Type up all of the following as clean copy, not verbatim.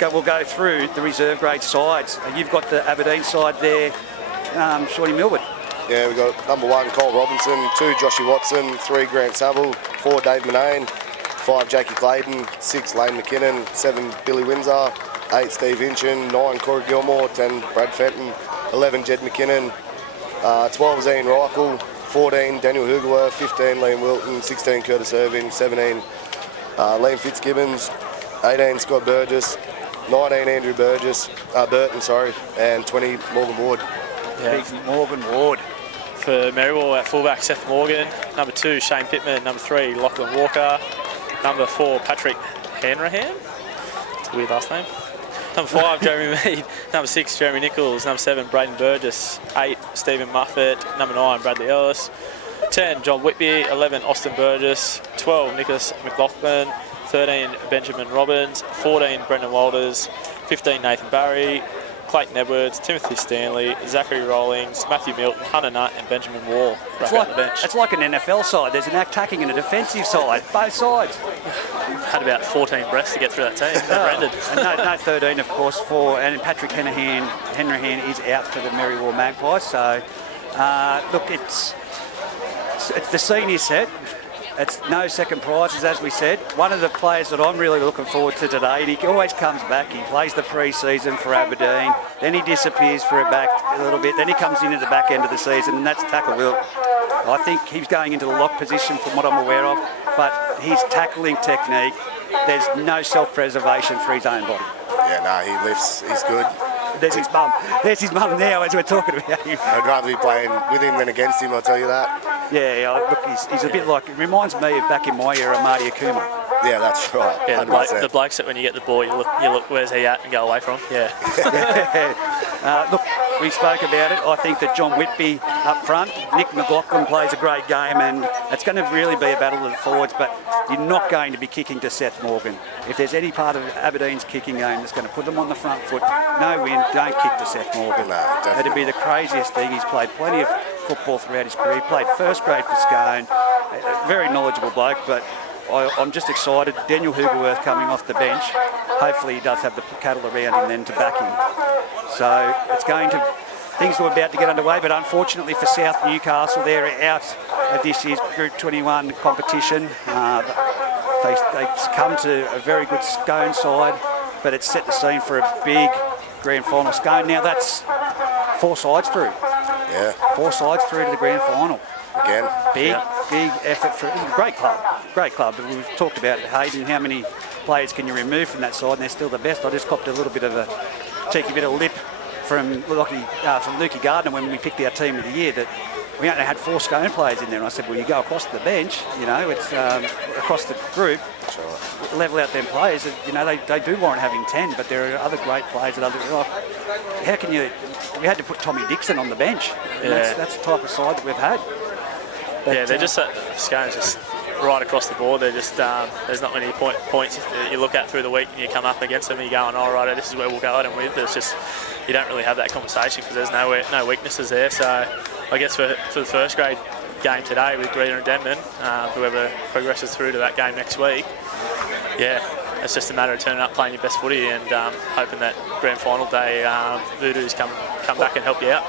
we'll go through the reserve grade sides. You've got the Aberdeen side there, Shorty Milwood. Yeah, we've got number 1, Cole Robinson, 2, Joshy Watson, 3, Grant Saville, 4, Dave Manane, 5, Jakey Clayton, 6, Lane McKinnon, 7, Billy Windsor, 8, Steve Hinchin, 9, Corey Gilmore, 10, Brad Fenton, 11, Jed McKinnon, 12, Ian Reichel, 14, Daniel Hugerworth, 15, Liam Wilton, 16, Curtis Irving, 17, Liam Fitzgibbons, 18, Scott Burgess, 19, Andrew Burton, and 20, Morgan Ward. Yeah. Big Morgan Ward. For Merriwa at fullback, Seth Morgan. Number 2, Shane Pittman. Number 3, Lachlan Walker. Number 4, Patrick Hanrahan. It's a weird last name. Number 5, Jeremy Mead. Number 6, Jeremy Nichols. Number 7, Braden Burgess. 8, Stephen Muffett. Number 9, Bradley Ellis. 10, John Whitby. 11, Austin Burgess. 12, Nicholas McLaughlin. 13, Benjamin Robbins. 14, Brendan Walters. 15, Nathan Barry. Clayton Edwards, Timothy Stanley, Zachary Rawlings, Matthew Milton, Hunter Nutt and Benjamin Wall right on the bench. It's like an NFL side. There's an attacking and a defensive side, both sides. Had about 14 breaths to get through that team. And no 13, of course, and Patrick Hanrahan is out for the Merriwa Magpies. So, look, it's the senior set. It's no second prizes, as we said. One of the players that I'm really looking forward to today, and he always comes back, he plays the pre-season for Aberdeen, then he disappears for a little bit, then he comes in at the back end of the season, and that's Tackle Will. I think he's going into the lock position from what I'm aware of, but his tackling technique, there's no self-preservation for his own body. Yeah, no, he lifts, he's good. There's his mum. There's his mum now as we're talking about him. I'd rather be playing with him than against him, I'll tell you that. Yeah, look, he's a bit like, it reminds me of back in my era, Marty Akuma. Yeah, that's right. Yeah, the blokes that when you get the ball, you look, where's he at, and go away from. Yeah. Look, we spoke about it. I think that John Whitby up front, Nick McLaughlin plays a great game, and it's going to really be a battle of the forwards, but you're not going to be kicking to Seth Morgan. If there's any part of Aberdeen's kicking game that's going to put them on the front foot, no win, don't kick to Seth Morgan. No, definitely. That'd be the craziest thing. He's played plenty of football throughout his career. He played first grade for Scone. A very knowledgeable bloke, but I'm just excited. Daniel Hugerworth coming off the bench. Hopefully he does have the cattle around him then to back him. So things are about to get underway, but unfortunately for South Newcastle, they're out of this year's Group 21 competition. They come to a very good Scone side, but it's set the scene for a big grand final. Scone, now that's 4 sides through. Yeah. 4 sides through to the grand final. Again. Big effort for great club. But we've talked about Hayden, how many players can you remove from that side, and they're still the best. I just copped a little bit of a cheeky bit of lip from Lukey Gardner when we picked our team of the year that we only had 4 Scone players in there. And I said, well, you go across the bench, it's across the group, level out them players. They do warrant having 10, but there are other great players that how can you? We had to put Tommy Dixon on the bench. Yeah. That's the type of side that we've had. But, yeah, they're just Scone's just right across the board. They're just there's not many points that you look at through the week and you come up against them and you're going, all right, this is where we'll go at them with. It's just you don't really have that conversation because there's no weaknesses there. So I guess for the first grade game today with Greta and Denman, whoever progresses through to that game next week, yeah, it's just a matter of turning up, playing your best footy, and hoping that grand final day Voodoo's come back and help you out.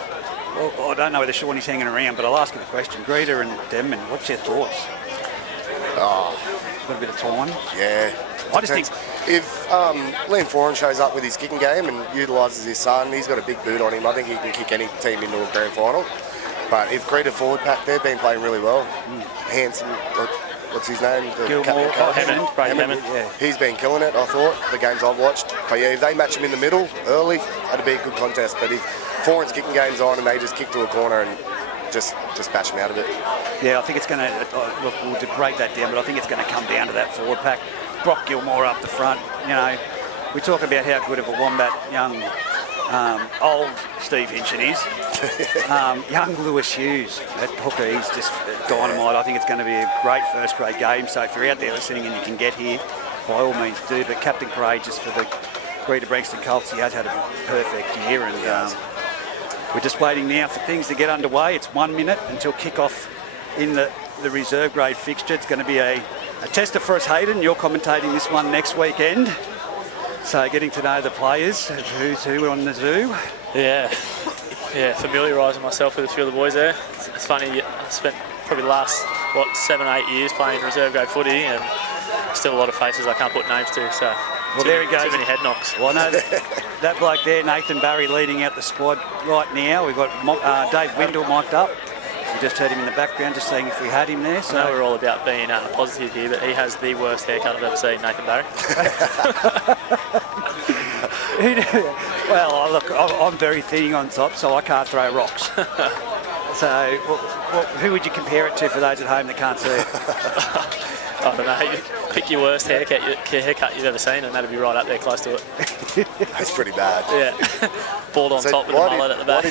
Well, I don't know whether Shawnee's hanging around, but I'll ask you the question. Greta and Denman, what's your thoughts? Got a bit of time. Yeah. I just think if Liam Foran shows up with his kicking game and utilises his son, he's got a big boot on him. I think he can kick any team into a grand final. But if Greta forward pack, they've been playing really well. Handsome, what's his name? Gilmore, Hammond. Yeah. He's been killing it, I thought, the games I've watched. But yeah, if they match him in the middle early, that'd be a good contest. But if Foran's kicking game's on and they just kick to a corner and just bash him out of it. Yeah, I think it's going to, look, we'll break that down, but I think it's going to come down to that forward pack. Brock Gilmore up the front. We talk about how good of a Wombat young old Steve Hinchin is. Young Lewis Hughes at hooker, he's just dynamite. I think it's going to be a great first grade game. So if you're out there listening and you can get here, by all means do. But Captain Courageous for the Greta Brankston Colts, he has had a perfect year, and we're just waiting now for things to get underway. It's 1 minute until kick-off in the reserve grade fixture. It's going to be a tester for us, Hayden. You're commentating this one next weekend. So getting to know the players, who's who on the zoo. Yeah, familiarising myself with a few of the boys there. It's funny, I spent probably the last, 7 or 8 years playing reserve grade footy, and still a lot of faces I can't put names to, so There he goes. Too many head knocks. Well, I know that bloke there, Nathan Barry, leading out the squad right now. We've got Dave Windle mic'd up. We just heard him in the background, just seeing if we had him there. So I know we're all about being positive here, but he has the worst haircut I've ever seen, Nathan Barry. Well, look, I'm very thin on top, so I can't throw rocks. So, who would you compare it to for those at home that can't see it? I don't know. Pick your worst haircut you've ever seen, and that'd be right up there close to it. That's pretty bad. Yeah. Bald on top with a mullet at the back.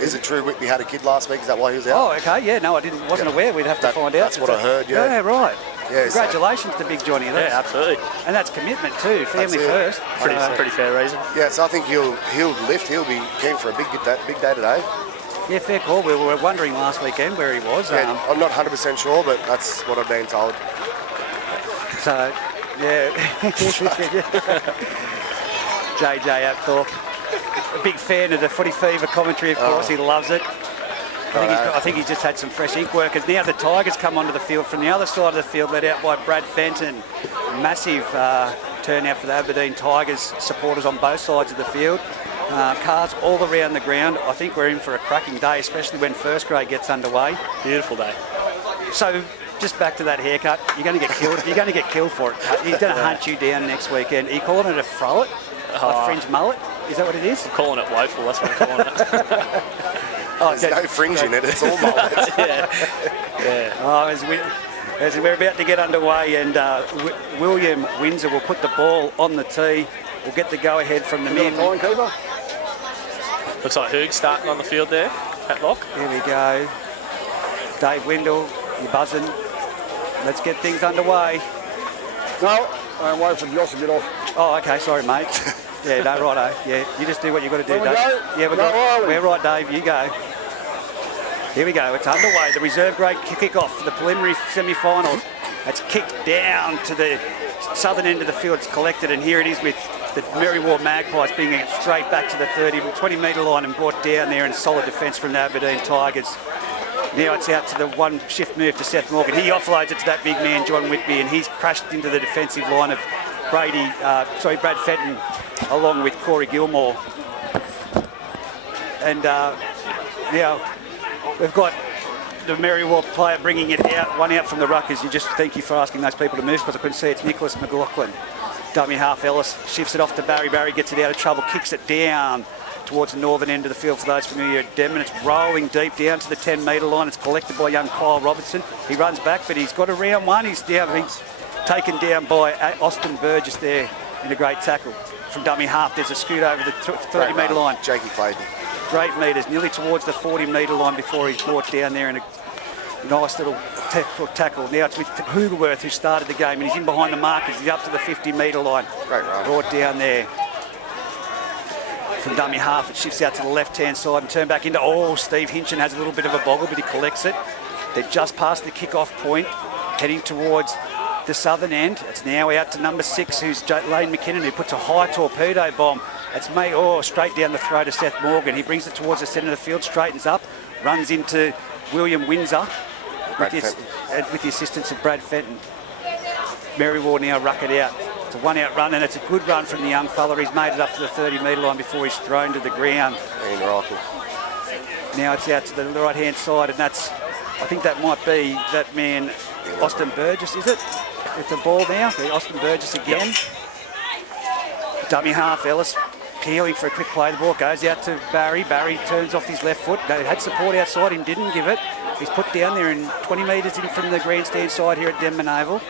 Is it true Whitney had a kid last week? Is that why he was out? Oh, okay. Yeah, no, wasn't aware. We'd have to find out. That's what I heard, yeah. Yeah, right. Yeah, Congratulations to Big Johnny. Yeah, absolutely. And that's commitment too. Family first. Pretty fair reason. Yeah, so I think he'll lift. He'll be keen for a big day today. Yeah, fair call. We were wondering last weekend where he was. Yeah, I'm not 100% sure, but that's what I've been told. So, yeah. JJ Apthorpe, a big fan of the Footy Fever commentary, of course. He loves it. I think he's just had some fresh ink workers. Now the Tigers come onto the field from the other side of the field, led out by Brad Fenton. Massive turnout for the Aberdeen Tigers supporters on both sides of the field. Cars all around the ground. I think we're in for a cracking day, especially when first grade gets underway. Beautiful day. So, just back to that haircut, you're going to get killed. You're going to get killed for it. He's going to hunt you down next weekend. Are you calling it a fro-it? A fringe mullet? Is that what it is? I'm calling it woeful, that's what I'm calling it. There's no fringe in it, it's all mullet. Yeah. Oh, as we're about to get underway, and William Windsor will put the ball on the tee. We'll get the go-ahead from the men. Looks like Hoog starting on the field there at lock. Here we go. Dave Windle, you're buzzing. Let's get things underway. No, I'm waiting for Josh to get off. Oh, okay, sorry, mate. Yeah, no, righto. Yeah, you just do what you've got to do, There we Dave. go. Yeah, we're right, Dave. You go. Here we go. It's underway. The reserve grade kick-off for the preliminary semi-finals. It's kicked down to the southern end of the field. It's collected, and here it is with the Merriwa Magpies bringing it straight back to the 20-metre line and brought down there in solid defence from the Aberdeen Tigers. Now it's out to the one shift move to Seth Morgan. He offloads it to that big man, John Whitby, and he's crashed into the defensive line of Brad Fenton, along with Corey Gilmore. And now we've got the Merriwa player bringing it out, one out from the ruckers. Thank you for asking those people to move, because I couldn't see it's Nicholas McLaughlin. Dummy half Ellis shifts it off to Barry. Barry gets it out of trouble, kicks it down towards the northern end of the field for those familiar at Denman. It's rolling deep down to the 10-metre line. It's collected by young Kyle Robertson. He runs back, but he's got a round one. He's taken down by Austin Burgess there in a great tackle. From dummy half, there's a scoot over the 30-metre line. Jakey Clayton. Great metres, nearly towards the 40-metre line before he's brought down there in a nice little tackle. Now it's with Hoogerworth, who started the game, and he's in behind the markers. He's up to the 50-metre line. Great run. Brought down there. From dummy half, it shifts out to the left-hand side and turn back into... Oh, Steve Hinchin has a little bit of a boggle, but he collects it. They're just past the kick-off point, heading towards the southern end. It's now out to number 6, who's Lane McKinnon, who puts a high torpedo bomb. It's straight down the throat of Seth Morgan. He brings it towards the centre of the field, straightens up, runs into William Windsor with the assistance of Brad Fenton. Merriwa now ruck it out. It's a one-out run, and it's a good run from the young fella. He's made it up to the 30-metre line before he's thrown to the ground. Now it's out to the right-hand side, and I think that might be that man, Austin Burgess, is it? With the ball now, Austin Burgess again. Yep. Dummy half, Ellis peeling for a quick play. The ball goes out to Barry. Barry turns off his left foot. They had support outside him, didn't give it. He's put down there and 20 metres in from the grandstand side here at Denman Oval.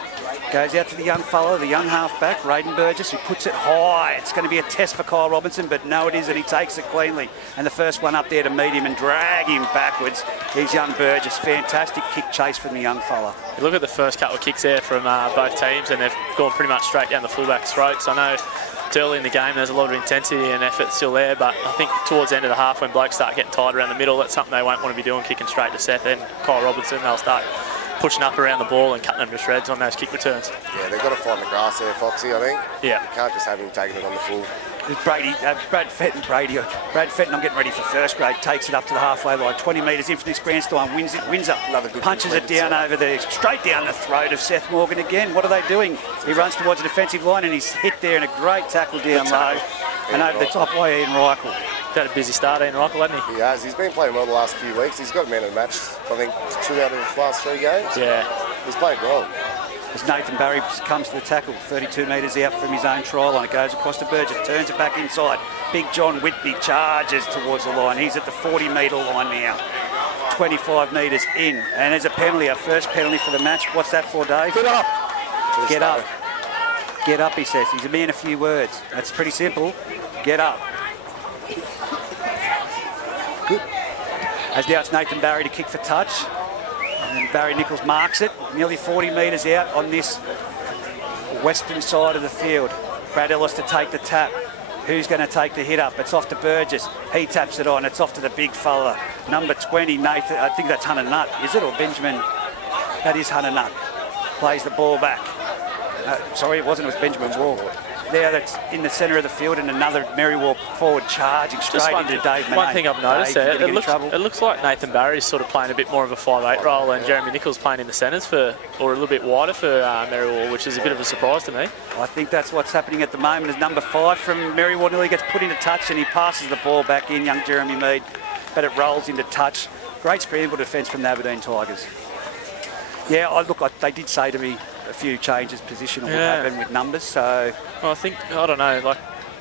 Goes out to the young fellow, the young half-back, Raiden Burgess, who puts it high. It's going to be a test for Kyle Robinson, but no, it isn't. He takes it cleanly. And the first one up there to meet him and drag him backwards is young Burgess. Fantastic kick chase from the young fella. You look at the first couple of kicks there from both teams, and they've gone pretty much straight down the fullback's throats. I know it's early in the game, there's a lot of intensity and effort still there, but I think towards the end of the half, when blokes start getting tired around the middle, that's something they won't want to be doing, kicking straight to Seth and Kyle Robinson. They'll start pushing up around the ball and cutting them to shreds on those kick returns. Yeah, they've got to find the grass there, Foxy, I think. Yeah. You can't just have him taking it on the full. Brad Fenton, Brad Fenton, I'm getting ready for first grade, takes it up to the halfway line, 20 metres in from this grandstand, wins up, Another good punches it down over there, straight down the throat of Seth Morgan again. What are they doing? He runs towards the defensive line and he's hit there in a great tackle down low and over the top by Ian Reichel. He's had a busy start, Ian Reichel, hasn't he? He has. He's been playing well the last few weeks. He's got a man of the match, I think, 2 out of the last 3 games. Yeah. He's played well. As Nathan Barry comes to the tackle, 32 metres out from his own try line. It goes across to Burgess, turns it back inside. Big John Whitby charges towards the line. He's at the 40-metre line now. 25 metres in. And there's a penalty, our first penalty for the match. What's that for, Dave? Get up. Get up. Get up, he says. He's a man of few words. That's pretty simple. Get up. Good. As now it's Nathan Barry to kick for touch. And Barry Nichols marks it, nearly 40 metres out on this western side of the field. Brad Ellis to take the tap. Who's going to take the hit up? It's off to Burgess. He taps it on. It's off to the big fella. Number 20, Nathan. I think that's Hunter Nutt, is it? Or Benjamin? That is Hunter Nutt. Plays the ball back. Sorry, it wasn't. It was Benjamin Wall. There, that's in the centre of the field, and another Merriwa forward charging straight into Dave Monet. One thing I've noticed there, it looks like Nathan Barry's sort of playing a bit more of a 5'8" role, and Jeremy Nichols playing in the centres or a little bit wider for Merriwa, which is a bit of a surprise to me. I think that's what's happening at the moment. As number 5 from Merriwa nearly gets put into touch, and he passes the ball back in, young Jeremy Mead, but it rolls into touch. Great scramble defence from the Aberdeen Tigers. Yeah, they did say to me a few changes positional would happen with numbers, so... Well, I don't know, like,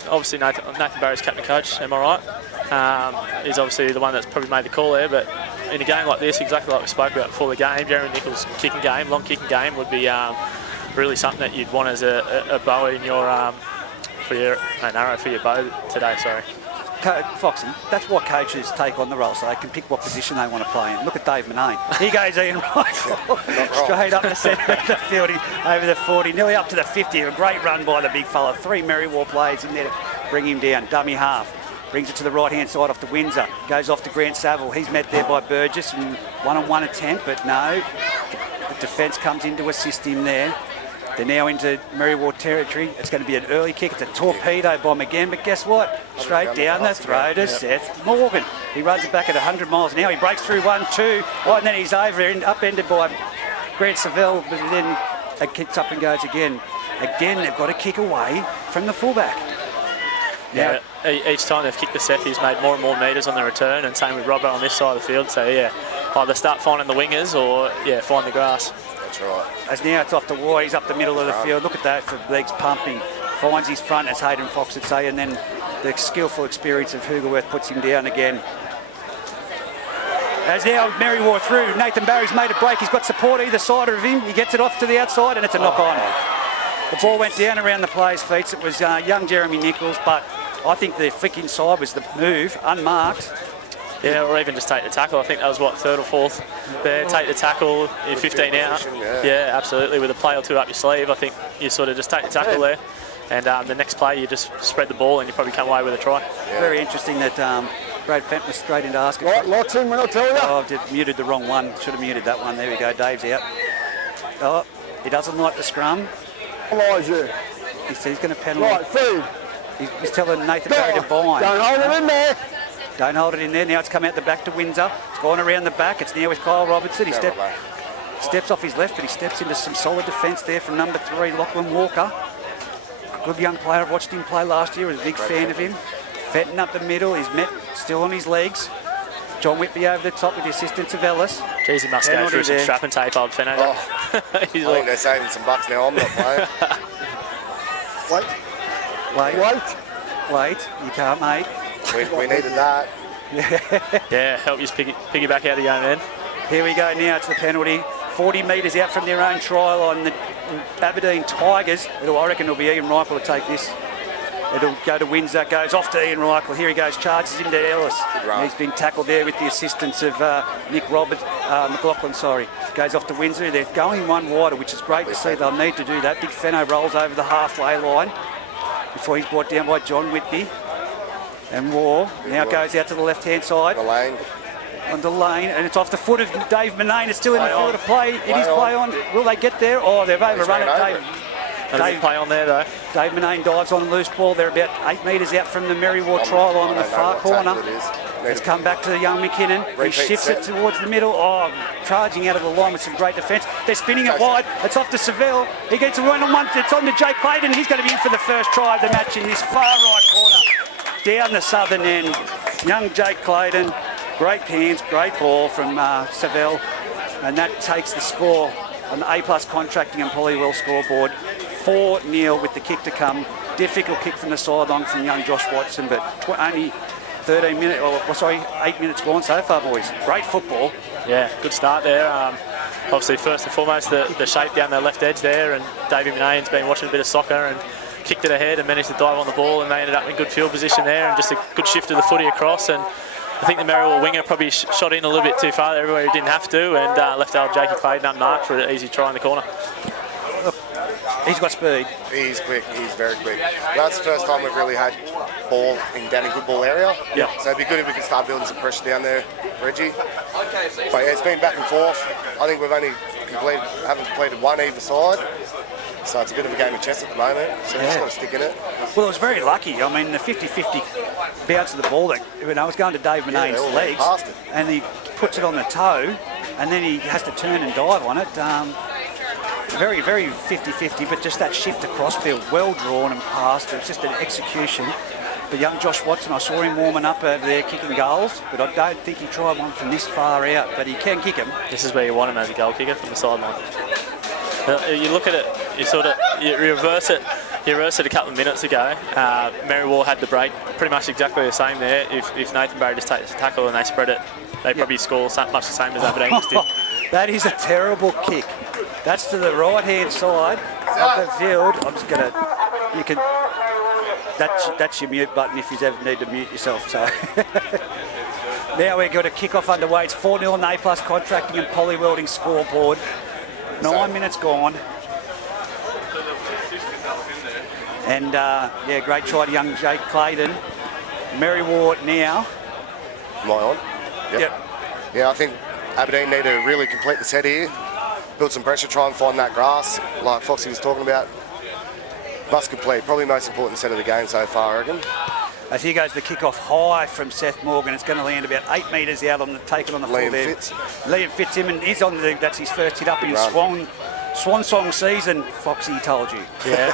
obviously Nathan Barry's captain coach, am I right? He's obviously the one that's probably made the call there, but in a game like this, exactly like we spoke about before the game, Jeremy Nichols' kicking game, long kicking game would be really something that you'd want as a bow in your, arrow for your bow today, sorry. Foxy, that's why coaches take on the role, so they can pick what position they want to play in. Look at Dave Monet. He goes Ian Reichel straight up the centre of the field, over the 40, nearly up to the 50. A great run by the big fella. 3 Merriwa players in there to bring him down. Dummy half. Brings it to the right-hand side off to Windsor. Goes off to Grant Saville. He's met there by Burgess and one-on-one attempt, but no. The defence comes in to assist him there. They're now into Merriwa territory. It's going to be an early kick. It's a torpedo bomb again, but guess what? Straight down the throat of Seth Morgan. He runs it back at 100 miles an hour. He breaks through 1-2. Oh, and then he's over and upended by Grant Saville, but then it kicks up and goes again. Again, they've got to kick away from the fullback. Yeah, each time they've kicked the Seth, he's made more and more metres on the return, and same with Robbo on this side of the field. So, yeah, either start finding the wingers or, find the grass. That's right. As now it's off to Roy, he's up the middle of the field. Look at that for legs pumping. Finds his front, as Hayden Fox would say, and then the skillful experience of Hugerworth puts him down again. As now Merriwa through, Nathan Barry's made a break. He's got support either side of him. He gets it off to the outside, and it's a knock on. The ball went down around the player's feet. It was young Jeremy Nichols, but I think the flick inside was the move, unmarked. Yeah, or even just take the tackle. I think that was, third or fourth there. Take the tackle in 15 out. Yeah, absolutely. With a play or two up your sleeve, I think you sort of just take the tackle there. And the next play, you just spread the ball and you probably come away with a try. Yeah. Very interesting that Brad Fenton was straight into asking. Locks in when I tell you. Oh, I've muted the wrong one. Should have muted that one. There we go. Dave's out. Oh, he doesn't like the scrum. Elijah. He's going to penalise. Right, feed. He's telling Nathan Barry to bind. Don't hold it in there. Don't hold it in there. Now it's come out the back to Windsor. It's gone around the back. It's now with Kyle Robertson. He steps off his left, but he steps into some solid defence there from number 3, Lachlan Walker. Good young player. I've watched him play last year. I was a big fan of him. Fenton up the middle. He's still on his legs. John Whitby over the top with the assistance of Ellis. Jeez, he must go through some strap and tape, old Fenno. I think they're saving some bucks now. I'm not playing. Wait. You can't, mate. We needed that. Yeah, help you piggyback out of the game, man. Here we go now. It's the penalty. 40 metres out from their own try line. The Aberdeen Tigers. I reckon it'll be Ian Reichel to take this. It'll go to Windsor. Goes off to Ian Reichel. Here he goes. Charges into Ellis. He's been tackled there with the assistance of McLaughlin. Goes off to Windsor. They're going one wider, which is great to see. They'll need to do that. Big Fenno rolls over the halfway line before he's brought down by John Whitby. And War now goes out to the left-hand side. The lane. on the lane, and it's off the foot of Dave Manane. It's still in the field of play. It is play on. Will they get there? Oh, they've overrun it. Dave play on there though. Dave Manane dives on a loose ball. They're about 8 metres out from the Merriwa try line on the far corner. It's come back to the young McKinnon. He shifts it towards the middle. Oh, charging out of the line with some great defence. They're spinning it wide. It's off to Seville. He gets a run on one. It's on to Jake Clayton. He's going to be in for the first try of the match in this far right corner. Down the southern end. Young Jake Clayton. Great hands, great ball from Seville. And that takes the score on the A+ Contracting and Polywell scoreboard. 4-0 with the kick to come. Difficult kick from the sideline from young Josh Watson, but only 8 minutes gone so far, boys. Great football. Yeah, good start there. Obviously, first and foremost, the shape down the left edge there, and Davey Manane's been watching a bit of soccer and kicked it ahead and managed to dive on the ball, and they ended up in good field position there, and just a good shift of the footy across. And I think the Merriwa winger probably shot in a little bit too far everywhere he didn't have to, and left old Jakey Clayton unmarked for an easy try in the corner. He's got speed. He's quick. He's very quick. That's the first time we've really had ball down in good ball area. Yeah. So it'd be good if we could start building some pressure down there, Reggie. But yeah, it's been back and forth. I think we've only haven't completed one either side. So it's a bit of a game of chess at the moment. So we've just got to stick in it. Well, it was very lucky. I mean, the 50-50 bounce of the ball, that, I was going to Dave Manane's legs, and he puts it on the toe, and then he has to turn and dive on it. Very, very 50-50, but just that shift across field, well drawn and passed. It was just an execution. But young Josh Watson, I saw him warming up over there kicking goals, but I don't think he tried one from this far out, but he can kick him. This is where you want him as a goal kicker, from the sideline. You look at it, you reverse it a couple of minutes ago. Merriwa had the break, pretty much exactly the same there. If Nathan Barry just takes the tackle and they spread it, they probably score much the same as Aberdeen just did. That is a terrible kick. That's to the right-hand side of the field. I'm just going to... That's your mute button if you ever need to mute yourself. So now we've got a kick-off underway. It's 4-0 on the A+ Contracting and Polywelding scoreboard. 9 minutes gone. And, great try to young Jake Clayton. Merriwa now. Am I on? Yep. Yeah, I think Aberdeen need to really complete the set here. Build some pressure, try and find that grass, like Foxy was talking about. Must complete. Probably most important set of the game so far, I reckon. As here goes the kick-off high from Seth Morgan. It's going to land about 8 metres out on the taken on the full there. Liam Fitzsimmons is on the. That's his first hit up in his swan song season. Foxy told you. Yeah.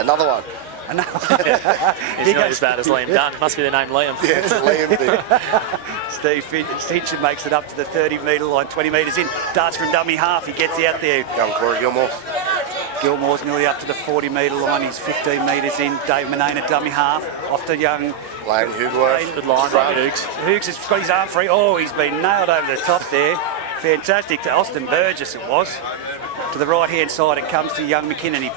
Another one. He's not as bad as Liam Dunn. Must be the name Liam. Yeah, it's Liam. Steve Finch makes it up to the 30-metre line, 20 metres in. Darts from dummy half. He gets out there. Young Corey Gilmore. Gilmore's nearly up to the 40-metre line. He's 15 metres in. Dave Manane at dummy half. Off to young Lane Hugworth. Good line, Hughes. Hughes has got his arm free. Oh, he's been nailed over the top there. Fantastic. To Austin Burgess it was. To the right-hand side, it comes to young McKinnon. He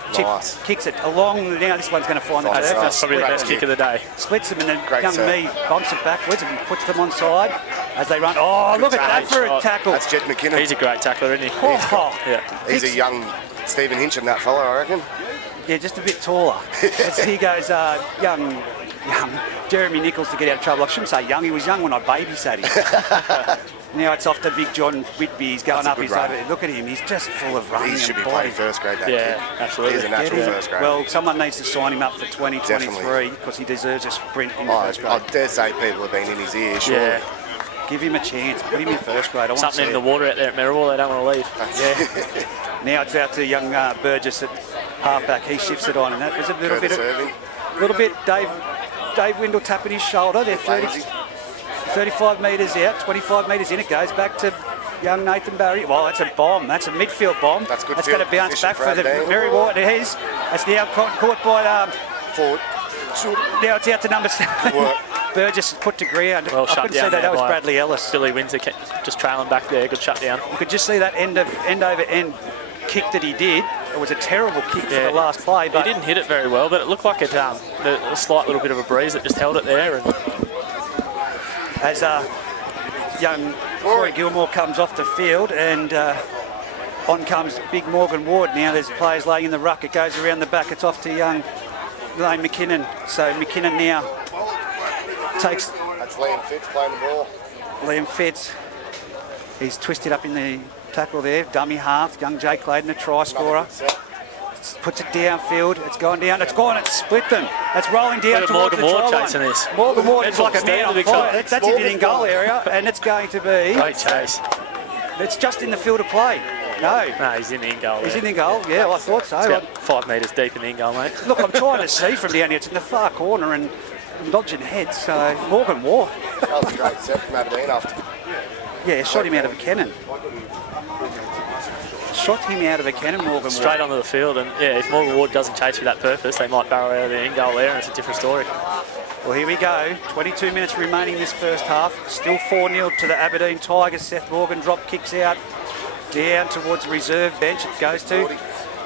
kicks it along. Now this one's going to find the turf. That's probably the best kick of the day. Splits them, and then young Me bumps it backwards and puts them on side as they run. Oh, look at that for a tackle. That's Jed McKinnon. He's a great tackler, isn't he? He's a young Stephen Hinchin, that fella, I reckon. Yeah, just a bit taller. As he goes, young Jeremy Nichols to get out of trouble. I shouldn't say young. He was young when I babysat him. Now it's off to big John Whitby. He's going up. He's over. Look at him. He's just full of running. He should be body. playing first grade. That kid. Absolutely. He's a natural first grade. Well, someone needs to sign him up for 2023 because he deserves a sprint in first grade. I dare say people have been in his ear. Surely. Yeah. Give him a chance. Put him in first grade. Something in the water out there at Merriwa. They don't want to leave. Yeah. Now it's out to young Burgess at halfback. He shifts it on, and that was a little bit. Dave Windle tapping his shoulder. They're 35 metres out, 25 metres in. It goes back to young Nathan Barry. Well, that's a bomb. That's a midfield bomb. That's good. That's going to bounce back for the Merriwa. It is. That's now caught by forward. Now it's out to number 7. Burgess put to ground. Well, I couldn't see that. That was Bradley Ellis. Billy Windsor just trailing back there. Good shutdown. You could just see that end over end kick that he did. It was a terrible kick for the last play. But he didn't hit it very well, but it looked like a slight little bit of a breeze that just held it there. And as young Corey Gilmore comes off the field, and on comes big Morgan Ward. Now there's players laying in the ruck. It goes around the back. It's off to young Lane McKinnon. So McKinnon now takes... That's Liam Fitz playing the ball. Liam Fitz, he's twisted up in the tackle there. Dummy half, young Jake Clayton, a try scorer. Puts it downfield, it's gone down, it's gone, it's split them. It's rolling down towards the try line. chasing this. Morgan Ward is like a man on Big fire. fella. That's his in goal area, and it's going to be... Great chase. It's just in the field of play. No, He's in the in goal. he's in the goal. Yeah, I thought so. It's about 5 metres deep in the in goal, mate. Look, I'm trying to see from down here. It's in the far corner and I'm dodging heads. So Morgan Ward, That was a great set from Aberdeen after. yeah, shot him out of a cannon. Shot him out of a cannon, Morgan Ward. Straight onto the field, and yeah, if Morgan Ward doesn't chase for that purpose, they might barrel out of the in goal there, and it's a different story. Well, here we go. 22 minutes remaining this first half. Still 4-0 to the Aberdeen Tigers. Seth Morgan drop kicks out down towards the reserve bench. It goes to...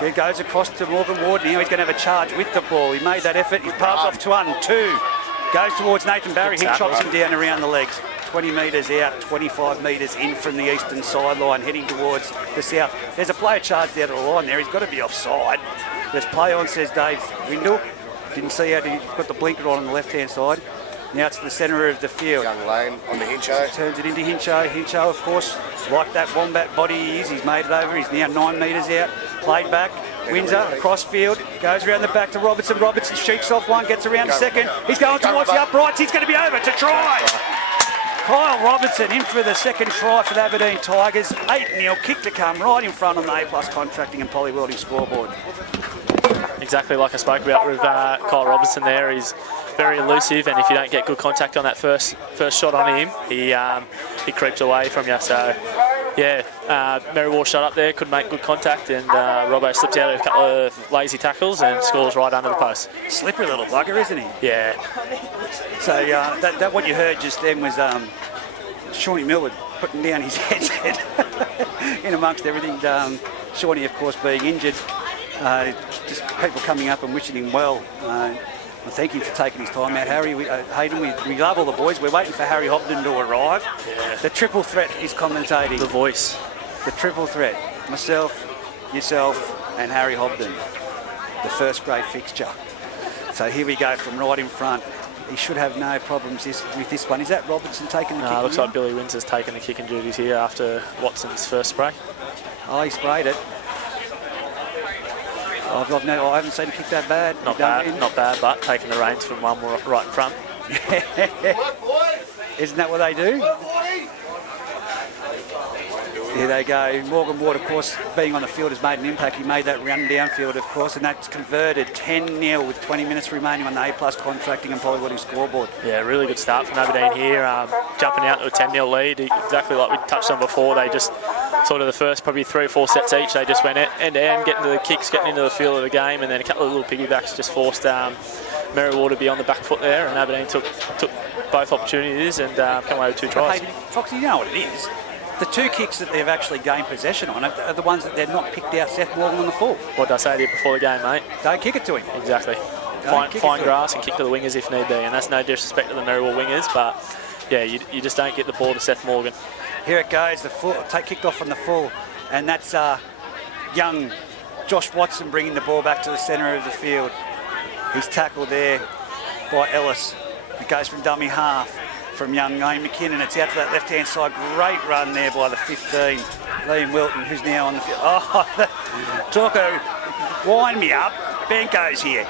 It goes across to Morgan Ward. Now he's going to have a charge with the ball. He made that effort. He's passed off to 1-2. Goes towards Nathan Barry. He chops him down around the legs. 20 metres out, 25 metres in from the eastern sideline, heading towards the south. There's a player charged out of the line there. He's got to be offside. There's play on, says Dave Windle. Didn't see how he got the blinker on the left-hand side. Now it's the centre of the field. Young Lane on the Hincho. Turns it into Hincho. Hincho, of course, like that Wombat body he is, he's made it over. He's now 9 metres out. Played back. Windsor, across field, goes around the back to Robertson. Robertson shoots off one, gets around second. He's going towards the uprights. He's going to be over to try. Kyle Robertson in for the second try for the Aberdeen Tigers. 8-0, kick to come right in front on the A+ Contracting and Poly Welding scoreboard. Exactly like I spoke about with Kyle Robertson there. He's very elusive, and if you don't get good contact on that first shot on him, he creeps away from you. So, yeah, Merriwa shot up there, couldn't make good contact, and Robbo slips out of a couple of lazy tackles and scores right under the post. Slippery little bugger, isn't he? Yeah. So that what you heard just then was Shawnee Millwood putting down his headset in amongst everything. Shawnee, of course, being injured. Just people coming up and wishing him well. And thank him for taking his time out. Harry, Hayden, we love all the boys. We're waiting for Harry Hobden to arrive. Yeah. The triple threat is commentating. The voice. The triple threat. Myself, yourself, and Harry Hobden. The first grade fixture. So here we go from right in front. He should have no problems with this one. Is that Robertson taking the kick? No, looks like Billy Windsor's taking the kicking duties here after Watson's first spray. Oh, he sprayed it. I haven't seen him kick that bad. Not bad, but taking the reins from one right in front. Isn't that what they do? Here they go. Morgan Ward, of course, being on the field has made an impact. He made that run downfield, of course, and that's converted 10-0 with 20 minutes remaining on the A+ Contracting and Poly Welding scoreboard. Yeah, really good start from Aberdeen here, jumping out to a 10-0 lead. Exactly like we touched on before, they just sort of the first probably 3 or 4 sets each, they just went end-to-end, getting to the kicks, getting into the feel of the game, and then a couple of little piggybacks just forced Merriwa to be on the back foot there, and Aberdeen took both opportunities and come away with 2 tries. Hey, Foxy, you know what it is? The 2 kicks that they've actually gained possession on are the ones that they've not picked out Seth Morgan on the full. What did I say to you before the game, mate? Don't kick it to him. Exactly. Find grass and kick to the wingers if need be, and that's no disrespect to the Merriwa wingers, but yeah, you just don't get the ball to Seth Morgan. Here it goes, the full, kicked off on the full, and that's young Josh Watson bringing the ball back to the centre of the field. He's tackled there by Ellis. It goes from dummy half from young Ian McKinnon. It's out to that left-hand side. Great run there by the 15, Liam Wilton, who's now on the field. Oh, Talko, wind me up. Benko's here.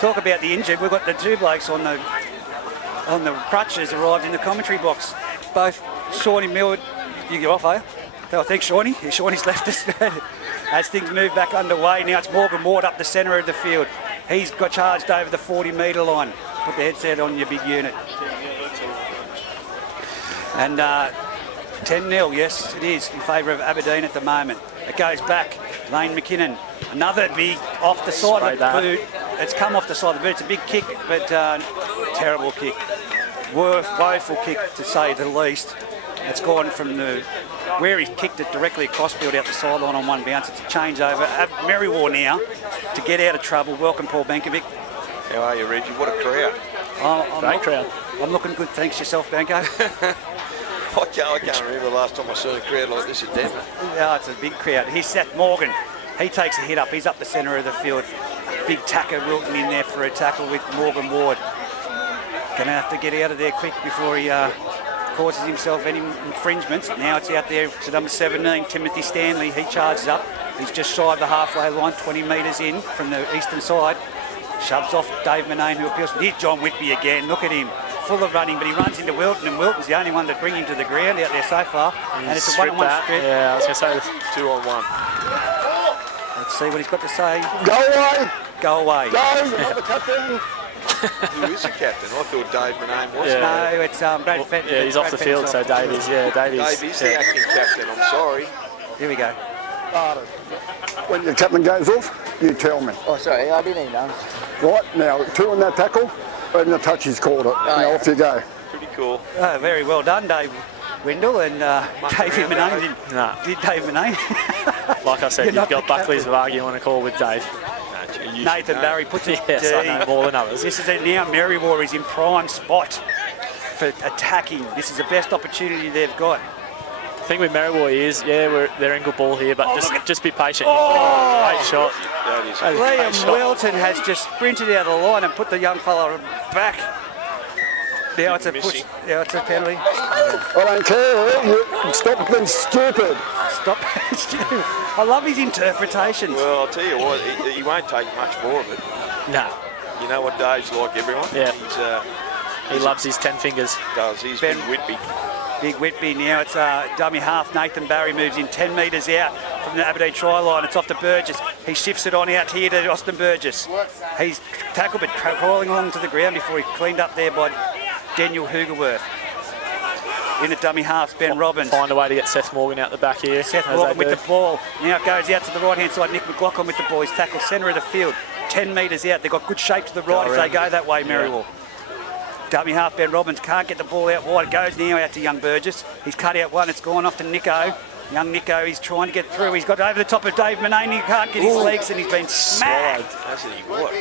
Talk about the injured. We've got the 2 blokes on the crutches arrived in the commentary box. Both Shawnee Millwood. You get off, eh? Oh, thanks, Shawnee. Shawnee's left us. As things move back underway, now it's Morgan Ward up the centre of the field. He's got charged over the 40-metre line. Put the headset on your big unit. And 10-0, yes, it is, in favour of Aberdeen at the moment. It goes back. Lane McKinnon, another big off the side of the boot. It's come off the side of the boot. It's a big kick, but terrible kick. Woeful kick, to say the least. It's gone from where he kicked it directly across field out the sideline on one bounce. It's a changeover. Merriwa now to get out of trouble. Welcome, Paul Bankovic. How are you, Reggie? What a crowd. Great crowd. I'm looking good, thanks yourself, Banko. I can't remember the last time I saw a crowd like this at Denver. Yeah, it's a big crowd. Here's Seth Morgan. He takes a hit up. He's up the centre of the field. Big tacker Wilton in there for a tackle with Morgan Ward. Going to have to get out of there quick before he causes himself any infringements. Now it's out there to number 17, Timothy Stanley. He charges up. He's just shy of the halfway line, 20 metres in from the eastern side. Shoves off Dave Manane, who appeals. Here's John Whitby again. Look at him. Full of running, but he runs into Wilton, and Wilton's the only one that bring him to the ground out there so far. And it's a one-on-one strip. Yeah, I was going to say this. 2-on-1. Let's see what he's got to say. Go away. Go away. Go. Not the captain. Who is the captain? I thought Dave Manane was. Yeah. No, it's Brad Fenton. Yeah, he's off the field, so Dave is. Yeah, Dave is. Dave is the acting captain. I'm sorry. Here we go. When your captain goes off, you tell me. Oh, sorry, I didn't know. Right, now, 2 on that tackle, and the touch he's called it. Now off you go. Pretty cool. Oh, very well done, Dave Wendell, and Dave Manane did Dave Manane. Like I said, You're you've not got the Buckley's Vargy on a call with Dave. Nathan Barry puts it Yes, I know deep. more than others. This is it now. Merriwa is in prime spot for attacking. This is the best opportunity they've got. The thing with Merriwa is, they're in good ball here, but just be patient. Oh! Great shot. That is That is a great Liam shot. Wilton has just sprinted out of the line and put the young fella back. Now it's a push. Missing. Now it's a penalty. I don't care. You stop being stupid. Stop. I love his interpretation. Well, I'll tell you what, he won't take much more of it. No. You know what Dave's like, everyone? Yeah. He's, He loves his 10 fingers. does. He's Ben- been Whitby. Big Whitby now. It's dummy half. Nathan Barry moves in 10 metres out from the Aberdeen try line. It's off to Burgess. He shifts it on out here to Austin Burgess. He's tackled but crawling along to the ground before he cleaned up there by Daniel Hoogerworth. In the dummy halves, Ben Robbins. Find a way to get Seth Morgan out the back here. Seth as Morgan they with do. the ball. Now it goes out to the right-hand side. Nick McLaughlin with the ball. He's tackled centre of the field. 10 metres out. They've got good shape to the right if they go that way, Merriwa. Dummy half, Ben Robbins can't get the ball out wide. It goes now out to young Burgess. He's cut out one. It's gone off to Nico. Young Nico, he's trying to get through. He's got over the top of Dave Manane. He can't get his legs and he's been smacked. Hasn't he? What?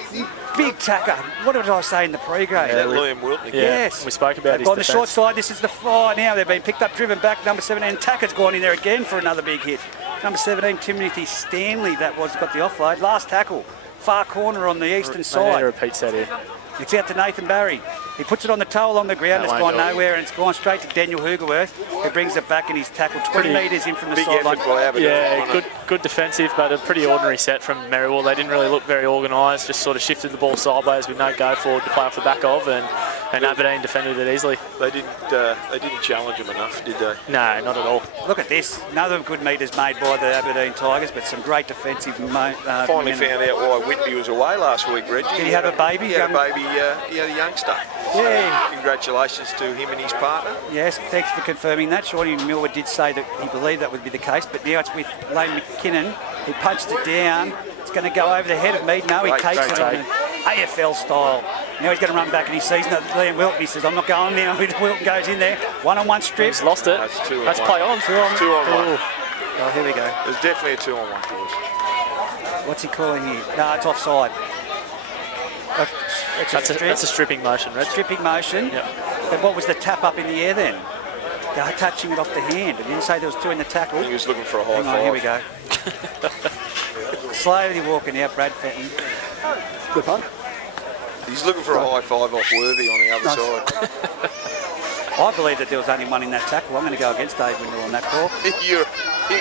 Big tacker. What did I say in the pre-game? Is that Liam Wilton again? Yeah, Yes. we spoke about They've his gone the short defence. side. This is the fire now. They've been picked up, driven back. Number 17, Tacker's gone in there again for another big hit. Number 17, Timothy Stanley, that was got the offload. Last tackle, far corner on the eastern They need to side. repeat that here. It's out to Nathan Barry. He puts it on the toe along the ground. That It's won't gone do it. nowhere, and it's gone straight to Daniel Hoogerworth, who brings it back, and he's tackled 20 metres in from the Big sideline. effort by Aberdeen. Yeah, good defensive, but a pretty ordinary set from Merriwa. They didn't really look very organised, just sort of shifted the ball sideways with no go forward to play off the back of, and Aberdeen defended it easily. They didn't challenge him enough, did they? No, not at all. Look at this. Another good metres made by the Aberdeen Tigers, but some great defensive Finally found out why Whitby was away last week, Reggie. Did he have a baby? He had a baby. He had a youngster. Yeah. Congratulations to him and his partner. Yes, thanks for confirming that. Shawnee Miller did say that he believed that would be the case, but now it's with Lane McKinnon. He punched it down. It's going to go over the head of Mead. No, he Great takes it on take. an AFL style. Now he's going to run back and he sees Liam Wilton. He says, I'm not going now. Wilton goes in there. One-on-one strip. He's lost it. That's 2 on Let's 1. play on. 2 on 1. Oh, here we go. There's definitely a 2 on 1, boys. What's he calling here? No, it's offside. It's That's a stripping motion, Reg. stripping motion. Yep. But what was the tap up in the air then? They were touching it off the hand. It didn't say there was 2 in the tackle. He was looking for a high Hang five. on, here we go. Slowly walking out, Brad Fenton. Good punt. He's looking for a high five off Worthy on the other side. I believe that there was only one in that tackle. I'm going to go against Dave Windle on that call. You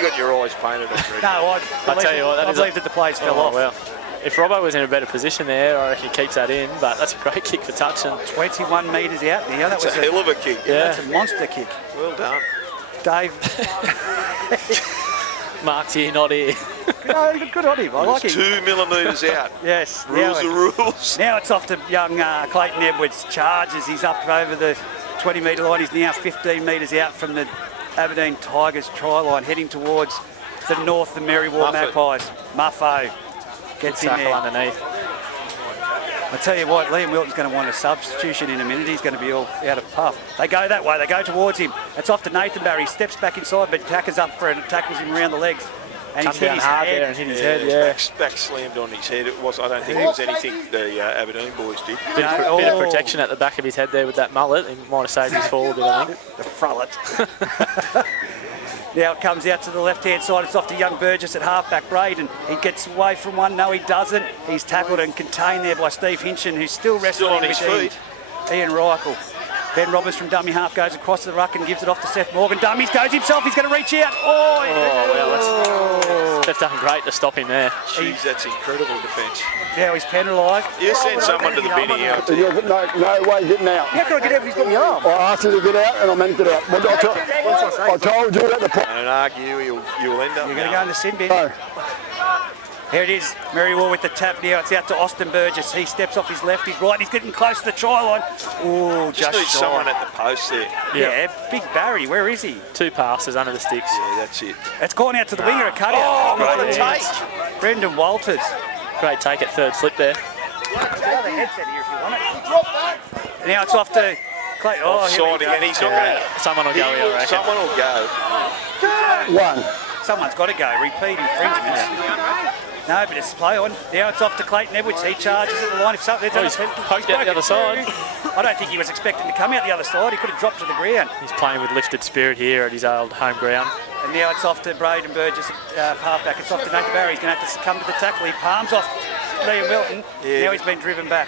got your eyes painted on, Reggie. No, I tell you what, that I is believe that the plays fell off. Well, if Robbo was in a better position there, I reckon he keeps that in, but that's a great kick for touch. And 21 metres out now. That That's was a hell of a kick. that's a monster kick. Well done. Dave, Mark's here, not here. no, good on him. I like It's him. 2 millimetres out. Yes. Rules now, are rules. now it's off to young Clayton Edwards. Charges. He's up over the 20-metre line. He's now 15 metres out from the Aberdeen Tigers try line, heading towards the north, the Merriwa Muffet. Magpies. Muffo gets in Tackle there. underneath. I tell you what, Liam Wilton's going to want a substitution in a minute. He's going to be all out of puff. They go that way. They go towards him. It's off to Nathan Barry. He steps back inside, but Tacker's up for it and tackles him around the legs. And Come he's hit down his hard head. there and hit his head, yeah. Back slammed on his head. It was. I don't think it was anything the Aberdeen boys did. Bit of Oh. protection at the back of his head there with that mullet. He might have saved his fall a bit, I think. The frullet. Now it comes out to the left-hand side. It's off to young Burgess at halfback. Braden. He gets away from one. No, he doesn't. He's tackled and contained there by Steve Hinchin, who's still wrestling on his with feet. Ian Reichel. Ben Roberts from dummy half goes across the ruck and gives it off to Seth Morgan. Dummies goes himself. He's going to reach out. They've done great to stop him there. Jeez, that's incredible defence. Now he's penalised. You send someone to the binny out. No way getting out. How can I get out if he's got my arm? I asked you to get out and I meant to get out. I told you at the point. Don't argue, you'll end up. You're going to go in the sin bin. No. Here it is, Merriwa with the tap now. It's out to Austin Burgess. He steps off his left, he's right, and he's getting close to the try line. Oh, Just needs shy. someone at the post there. Yeah, big Barry, where is he? 2 passes under the sticks. Yeah, that's it. It's gone out to the winger, a cutout. Oh, what a Great. take. Brendan Walters. Great take at third slip there. Have a headset here if you want it. Now it's off to Clay. Oh, here we Offside go. again, he's not going to... Someone will go, I reckon. Someone will go. One. Someone's got to go. Repeat infringements. No, but it's play on. Now it's off to Clayton Edwards. He charges at the line. If something, He's poked out the other side. I don't think he was expecting to come out the other side. He could have dropped to the ground. He's playing with lifted spirit here at his old home ground. And now it's off to Braden Burgess, halfback. It's off to Nathan Barry. He's going to have to succumb to the tackle. He palms off Liam Milton. Yeah. Now he's been driven back.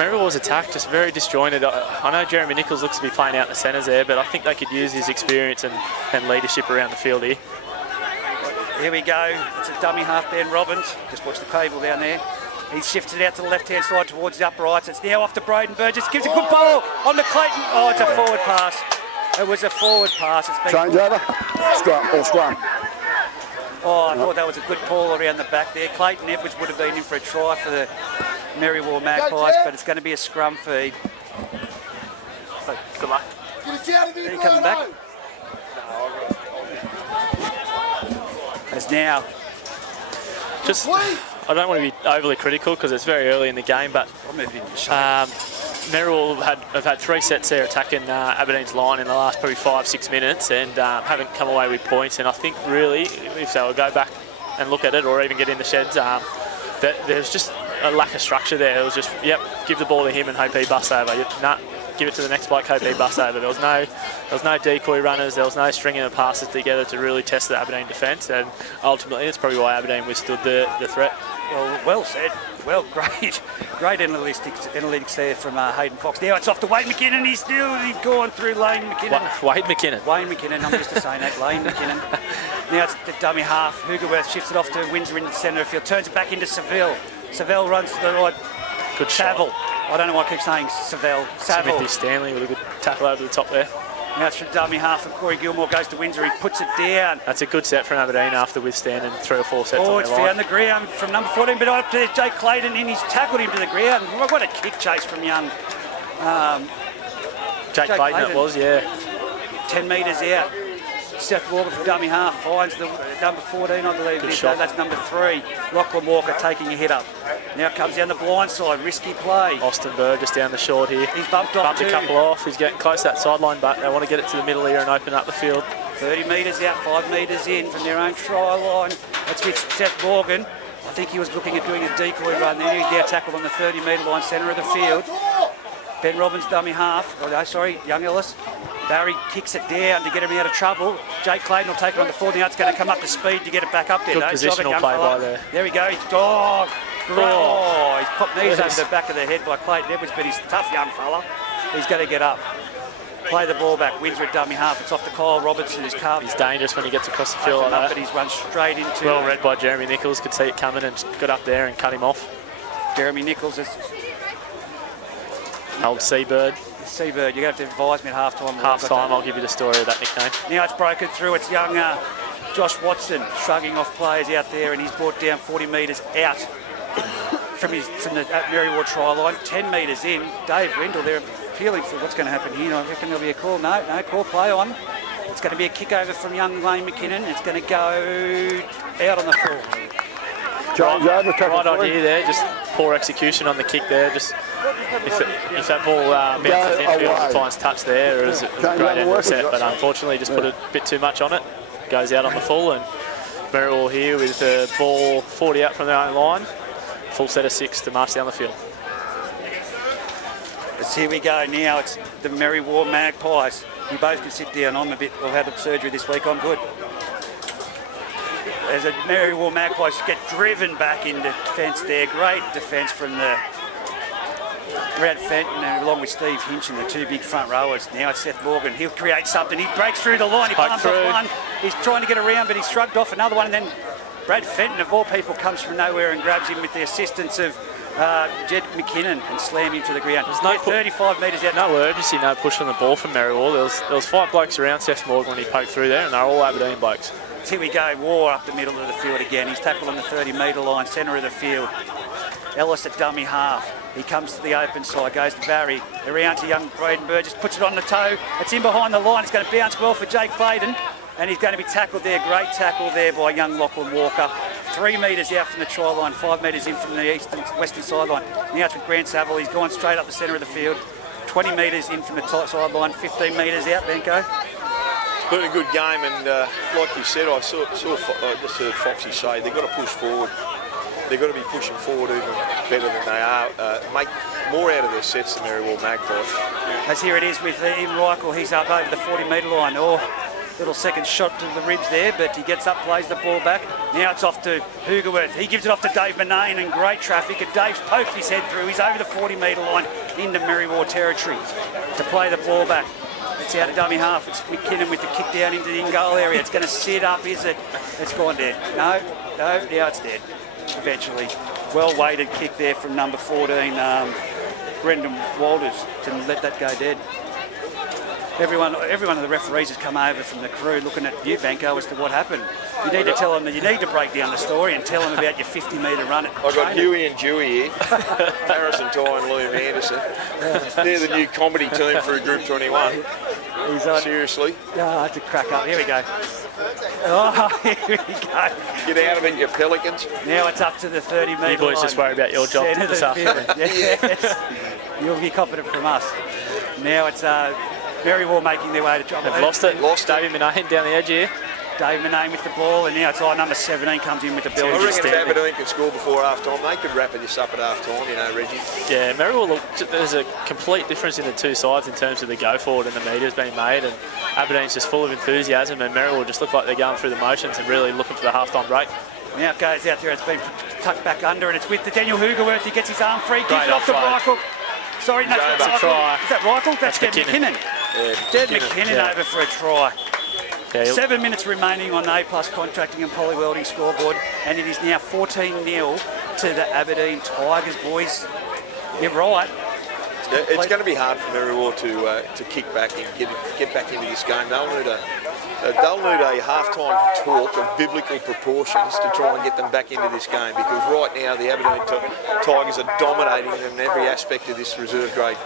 Merriwa's attack just very disjointed. I know Jeremy Nichols looks to be playing out in the centres there, but I think they could use his experience and leadership around the field here. Here we go. It's a dummy half, Ben Robbins. Just watch the cable down there. He's shifted out to the left-hand side towards the uprights. It's now off to Braden Burgess. Gives a good ball on to Clayton. Oh, it's a forward pass. It was a forward pass. It's been Change over. Scrum. Oh, I thought that was a good ball around the back there. Clayton Edwards would have been in for a try for the Merriwa Magpies, but it's going to be a scrum feed. So, good luck. Are you coming back? As now. Just, I don't want to be overly critical because it's very early in the game, but I'll move in the shot. Merriwa have had 3 sets there attacking Aberdeen's line in the last probably 5-6 minutes and haven't come away with points. And I think really, if they will go back and look at it or even get in the sheds, there's just a lack of structure there. It was just, give the ball to him and hope he busts over. Give it to the next bloke, hope he busts over. There was no decoy runners, there was no stringing of passes together to really test the Aberdeen defence, and ultimately it's probably why Aberdeen withstood the threat. Well said. Well, great analytics there from Hayden Fox. Now it's off to Wayne McKinnon. He's gone through Lane McKinnon. Wade McKinnon. Wayne McKinnon, I'm just saying that, Lane McKinnon. Now it's the dummy half. Hugerworth shifts it off to Windsor in the centre of the field, turns it back into Seville. Seville runs to the right. Good Saville. shot. I don't know why I keep saying Seville. Saville. Timothy Stanley with a good tackle over the top there. Now it's from dummy half, and Corey Gilmore goes to Windsor. He puts it down. That's a good set from Aberdeen after withstanding 3 or 4 sets Oh, on it's their line. found the ground from number 14, but up to Jake Clayton, and he's tackled him to the ground. What a kick chase from young Jake Clayton it was, yeah. 10 metres out. Seth Morgan from dummy half finds the number 14, I believe. Good shot. That's number 3. Lachlan Walker taking a hit up. Now comes down the blind side, risky play. Austin Burgess down the short here. He's bumped off Bumped a couple off. He's getting close to that sideline, but they want to get it to the middle here and open up the field. 30 metres out, 5 metres in from their own try line. That's with Seth Morgan. I think he was looking at doing a decoy run there. He's now tackled on the 30-metre line, centre of the field. Ben Robbins, dummy half. Oh, no, sorry, Young Ellis. Barry kicks it down to get him out of trouble. Jake Clayton will take it on the 40. Now it's going to come up to speed to get it back up there. Good positional play by there. There we go. He's he's popped knees over the back of the head by Clayton Edwards, but he's a tough young fella. He's going to get up. Play the ball back. Windsor at dummy half. It's off to Kyle Robertson, who's carved. He's dangerous when he gets across the field like that. But he's run straight into. Well read by Jeremy Nichols. Could see it coming and got up there and cut him off. Jeremy Nichols is Old Seabird. Seabird. You're going to have to advise me at half-time. Half-time, I'll give you the story of that nickname. Now it's broken through. It's young Josh Watson shrugging off players out there, and he's brought down 40 metres out from the Merriwa try line. 10 metres in. Dave Wendell, they're appealing for what's going to happen here. I reckon there'll be a call. No, call play on. It's going to be a kick over from young Lane McKinnon. It's going to go out on the floor. Right idea there, just poor execution on the kick there. Just if that ball bounces infield and finds touch there, it was a great end of the set, but unfortunately just put a bit too much on it. Goes out on the full, and Merriwa here with the ball 40 out from their own line. Full set of 6 to march down the field. Here we go now. It's the Merriwa Magpies. You both can sit down. I've had surgery this week. I'm good. As a Merriwa Magpies get driven back into defence there. Great defence from the Brad Fenton, along with Steve Hinchin, the two big front rowers. Now it's Seth Morgan. He'll create something. He breaks through the line. He palms off one. He's trying to get around, but he shrugged off another one. And then Brad Fenton, of all people, comes from nowhere and grabs him with the assistance of Jed McKinnon and slam him to the ground. There's no 35 metres out. No urgency, no push on the ball from Merriwa. There was 5 blokes around Seth Morgan when he poked through there, and they're all Aberdeen blokes. Here we go, War up the middle of the field again. He's tackled on the 30-metre line, centre of the field. Ellis at dummy half. He comes to the open side, goes to Barry, around to young Braden Burgess, puts it on the toe. It's in behind the line. It's going to bounce well for Jake Clayton, and he's going to be tackled there. Great tackle there by young Lachlan Walker. 3 metres out from the try line, 5 metres in from the western sideline. Now it's with Grant Saville. He's gone straight up the centre of the field. 20 metres in from the sideline, 15 metres out, Benko. It's been a good game, and like you said, I just heard Foxy say they've got to push forward. They've got to be pushing forward even better than they are. Make more out of their sets than Merriwa Magpies. As here it is with Ian Reichel. He's up over the 40-metre line. Oh, little second shot to the ribs there, but he gets up, plays the ball back. Now it's off to Hoogerworth. He gives it off to Dave Manane, and great traffic. And Dave's poked his head through. He's over the 40-metre line into Merriwa territory to play the ball back. It's out of dummy half. It's McKinnon with the kick down into the in-goal area. It's going to sit up, is it? It's gone dead. No, now it's dead. Eventually. Well-weighted kick there from number 14, Brendan Walters, to let that go dead. Every one of the referees has come over from the crew looking at you, Benko, as to what happened. You need to tell them that you need to break down the story and tell them about your 50-metre run at I've got Huey and Dewey here, Harrison Ty and Liam Anderson. They're the new comedy team for Group 21. He's on. Seriously. Oh, that's a crack up. Here we go. Oh, here we go. Get out of it, you pelicans. Now it's up to the 30-metre line. You boys just worry about your job this afternoon. Yes. You'll be confident from us. Now it's Merriwa making their way to trouble. They've lost it. David Manane down the edge here. Dave Manane with the ball, and now it's number 17 comes in with the ball. I reckon if Aberdeen can score before half-time, they could wrap this up at half-time, you know, Reggie. Yeah, Merriwa, there's a complete difference in the two sides in terms of the go-forward and the metres being made, and Aberdeen's just full of enthusiasm, and Merriwa just look like they're going through the motions and really looking for the half-time break. Now it goes out there, it's been tucked back under, and it's with the Daniel Hoogerworth. He gets his arm free, gives it off to Reichel. Sorry, that's not Reichel. Is that Reichel? That's Jed McKinnon. Jed McKinnon over for a try. Yeah, 7 minutes remaining on the A-Plus Contracting and Poly Welding scoreboard, and it is now 14-0 to the Aberdeen Tigers, boys. You're right. Yeah, it's going to be hard for Merriwa to kick back and get back into this game. They'll need a half-time talk of biblical proportions to try and get them back into this game, because right now the Aberdeen Tigers are dominating them in every aspect of this reserve grade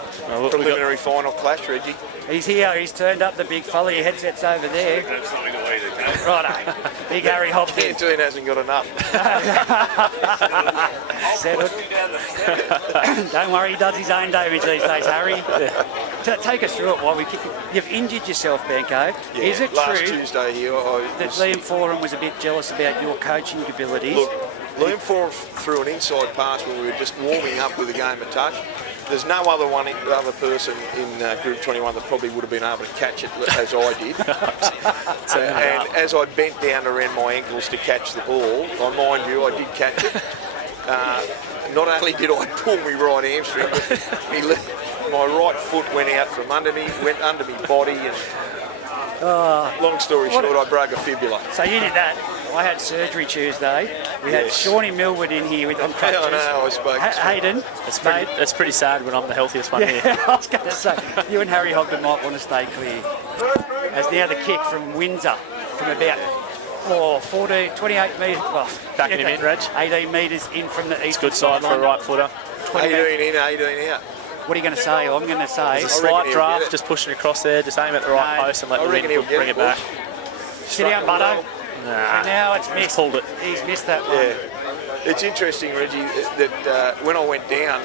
preliminary final clash, Reggie. He's here, he's turned up the big fella, your headset's over there. That's not the way they go. Righto, big Harry Hopkins. Canteen hasn't got enough. Settled. Don't worry, he does his own damage these days, Harry. Take us through it while we kick it. You've injured yourself, Benko. Yeah, is it last true Tuesday here, that Liam Foran was a bit jealous about your coaching abilities? Look, Liam Foran threw an inside pass when we were just warming up with a game of touch. There's no other person in Group 21 that probably would have been able to catch it as I did. And as I bent down around my ankles to catch the ball, mind you, I did catch it. Not only did I pull my right hamstring, but my right foot went out from under me, went under my body, and long story short, I broke a fibula. So you did that. I had surgery Tuesday. We had Shawnee Millwood in here on crutches. I know, I spoke. Hayden. It's pretty sad when I'm the healthiest one here. I was going to say, you and Harry Hogden might want to stay clear. As now the kick from Windsor, from about 28 metres, well, backing him in, Reg. 18 metres in from the east. Good side for a right footer. 18 in, 18 out. What are you going to say? I'm going to say... There's a slight draft, just pushing across there, just aim at the right post and let the wind bring it back. Sit down, Butto. And now it's missed. Pulled it. He's missed that one. Yeah. It's interesting, Reggie, that when I went down,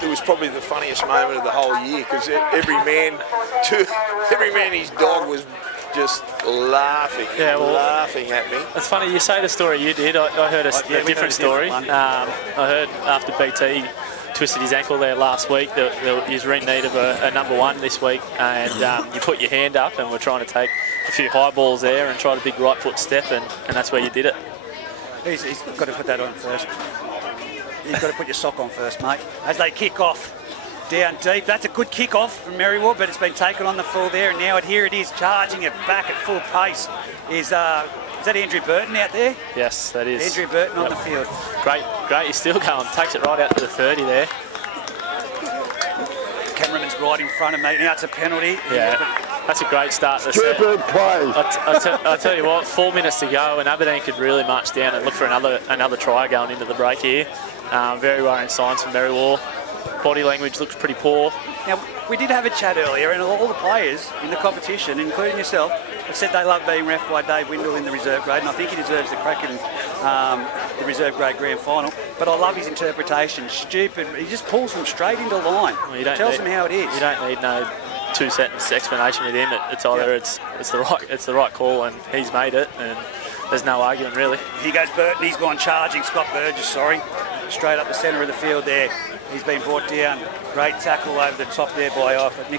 it was probably the funniest moment of the whole year, because every man, his dog was just laughing at me. It's funny, you say the story you did. I heard a different story. I heard after BT twisted his ankle there last week that he's in need of a number one this week, and you put your hand up and we're trying to take a few high balls there and tried a big right foot step, and that's where you did it. He's got to put that on first. You've got to put your sock on first, mate. As they kick off, Down deep. That's a good kick-off from Merriwa, but it's been taken on the full there, and now here it is, charging it back at full pace. Is that Andrew Burton out there? Yes, that is. Andrew Burton on the field. Great, he's still going. Takes it right out to the 30 there. Cameraman's right in front of me. Now it's a penalty. Yeah, that's a great start to the set. Stupid play. I tell you what, 4 minutes to go, and Aberdeen could really march down and look for another try going into the break here. Very worrying signs from Merriwa. Body language looks pretty poor. Now, we did have a chat earlier, and all the players in the competition, including yourself, have said they love being reffed by Dave Windle in the reserve grade, and I think he deserves the crack in the reserve grade grand final. But I love his interpretation. Stupid. He just pulls them straight into line. Well, tells them how it is. You don't need no two-sentence explanation with him. It's either it's the right call, and he's made it, and there's no argument really. Here goes Burton. He's gone charging. Scott Burgess, straight up the centre of the field there. He's been brought down. Great tackle over the top there by Austin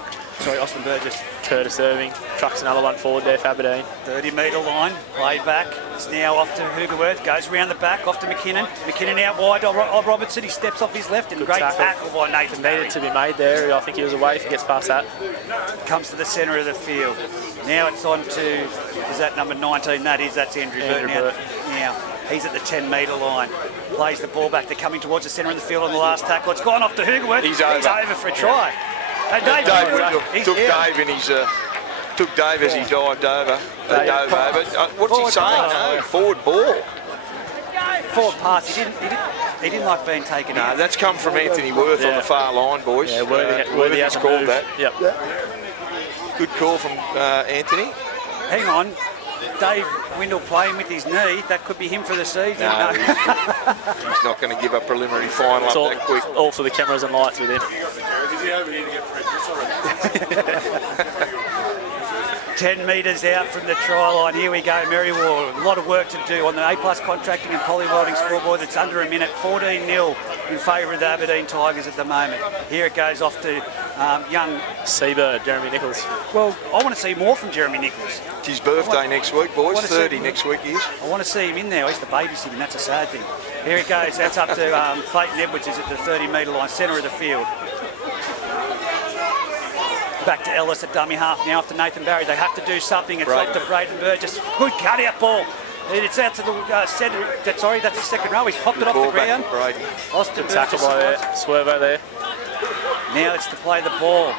Burgess. Curtis Irving trucks another one forward there for Aberdeen. 30-metre line, played back. It's now off to Hoogerworth, goes round the back, off to McKinnon. McKinnon out wide of Robertson. He steps off his left, and Good great tackle by Nathan Barry. Needed to be made there. I think he was away if he gets past that. Comes to the centre of the field. Now it's on to, is that number 19? That's Andrew Burton. Now he's at the 10-metre line. Plays the ball back. They're coming towards the centre of the field on the last tackle. It's gone off to Hoogerworth. He's over for a try. Hey, Dave took Dave in his took Dave as he dived over. Dove over. What's he saying? No, forward ball. Forward pass. He didn't like being taken in. No, that's come from Anthony Worth on the far line, boys. Yeah, Worthy has called that. Yep. Good call from Anthony. Hang on. Dave Windle playing with his knee. That could be him for the season. No, he's not going to give a preliminary final up that quick. All for the cameras and lights with him. 10 metres out from the try line. Here we go, Merriwa. A lot of work to do on the A+ contracting and polywelding scoreboard. It's under a minute. 14-0 in favour of the Aberdeen Tigers at the moment. Here it goes off to young Seabird, Jeremy Nichols. Well, I want to see more from Jeremy Nichols. It's his birthday next week, boys. 30 next week he is. I want to see him in there. He's the babysitting. That's a sad thing. Here it goes. That's up to Clayton Edwards. Is at the 30-metre line, centre of the field. Back to Ellis at dummy half now after Nathan Barry. They have to do something. It's off to Braden Burgess. Good cut-out ball. It's out to the centre. That's the second row. He's popped it off the ground. Austin tackle by there. Swervo there. Now it's to play the ball.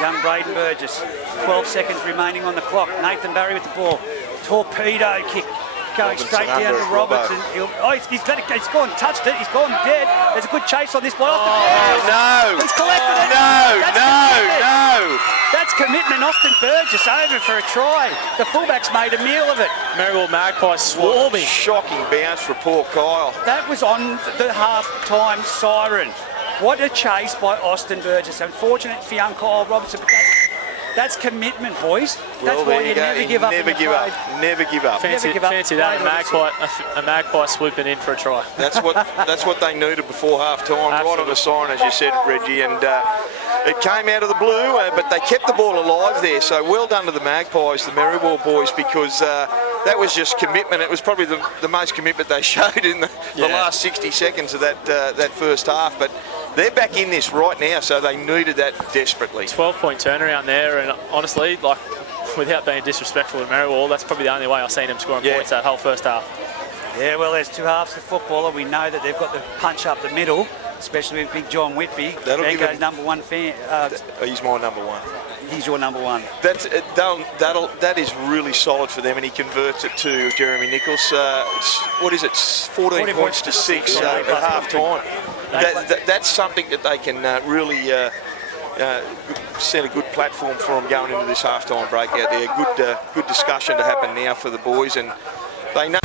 Young Braden Burgess. 12 seconds remaining on the clock. Nathan Barry with the ball. Torpedo kick. Going straight down to Robertson. He's let it go. He's gone, touched it. He's gone dead. There's a good chase on this ball. No! He's collected it. No! That's commitment. Austin Burgess over for a try. The fullback's made a meal of it. Merriwa Magpies swarming. Shocking bounce for poor Kyle. That was on the half-time siren. What a chase by Austin Burgess. Unfortunate for young Kyle Robertson, but that's commitment, boys. That's why you never give up. Never give up. Never give up. Fancy that, a magpie swooping in for a try. That's what they needed before half time. Right on the siren, as you said, Reggie, and it came out of the blue, but they kept the ball alive there. So well done to the Magpies, the Merriwa boys, because that was just commitment. It was probably the most commitment they showed in the last 60 seconds of that first half. But they're back in this right now, so they needed that desperately. 12-point turnaround there, and honestly, like, without being disrespectful to Merriwa, that's probably the only way I've seen them scoring points that whole first half. Yeah, well, there's two halves of football, and we know that they've got the punch up the middle, especially with big John Whitby. There goes number one fan. He's my number one. He's your number one. That is really solid for them, and he converts it to Jeremy Nichols. What is it? 14 points to 6 at half time. That's something that they can really set a good platform for them going into this half-time break out there. Good discussion to happen now for the boys, and they know.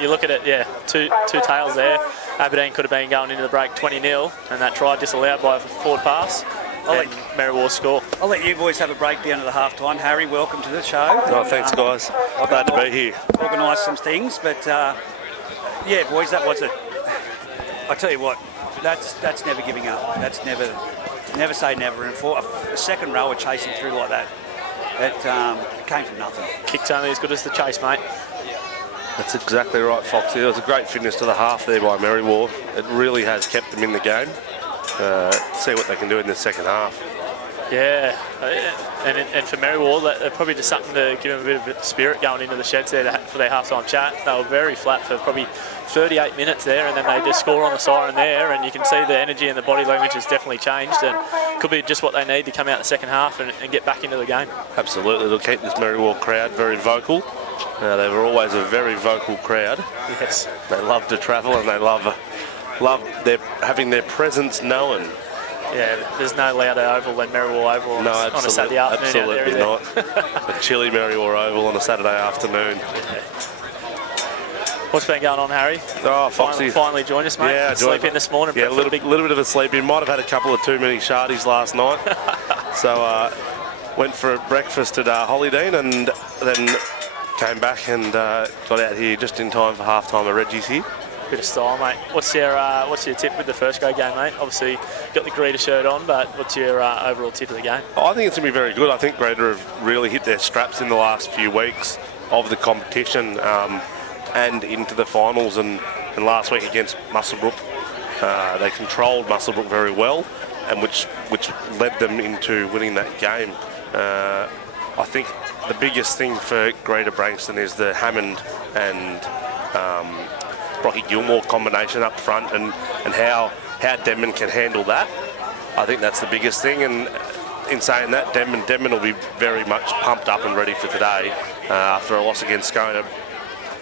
You look at it, two tails there. Aberdeen could have been going into the break 20-0, and that try disallowed by a forward pass. And Merriwa score. I'll let you boys have a breakdown of the half-time. Harry, welcome to the show. Oh, thanks, guys. I'm glad to be here. Organised some things, but yeah, boys, that was it. I tell you what, that's never giving up. That's never never say never. And for a second rower chasing through like that, it came from nothing. Kick's only as good as the chase, mate. That's exactly right, Foxy. It was a great finish to the half there by Merriwa. It really has kept them in the game. See what they can do in the second half. Yeah, and for Merriwa, that probably just something to give them a bit of spirit going into the sheds there for their half-time chat. They were very flat for probably 38 minutes there, and then they just score on the siren there, and you can see the energy and the body language has definitely changed, and could be just what they need to come out the second half and get back into the game. Absolutely, it'll keep this Merriwa crowd very vocal. They were always a very vocal crowd. Yes. They love to travel, and they love having their presence known. Yeah, there's no louder oval than Merriwa Oval on a Saturday afternoon. Absolutely not. A chilly Merriwa Oval on a Saturday afternoon. Yeah. What's been going on, Harry? Oh, Foxy. Finally joined us, mate. Yeah, sleep in this morning. Yeah, a little bit of a sleep in. Might have had a couple of too many shardies last night. So went for a breakfast at Hollydean and then came back and got out here just in time for half time at Reggie's here. Bit of style, mate. What's your tip with the first grade game, mate? Obviously, you've got the Greeter shirt on, but what's your overall tip of the game? I think it's going to be very good. I think Greeter have really hit their straps in the last few weeks of the competition and into the finals. And last week against Muswellbrook, they controlled Muswellbrook very well, and which led them into winning that game. I think the biggest thing for Greater Branxton is the Hammond and Brocky Gilmore combination up front, and how Denman can handle that. I think that's the biggest thing, and in saying that, Denman will be very much pumped up and ready for today after a loss against Scone, a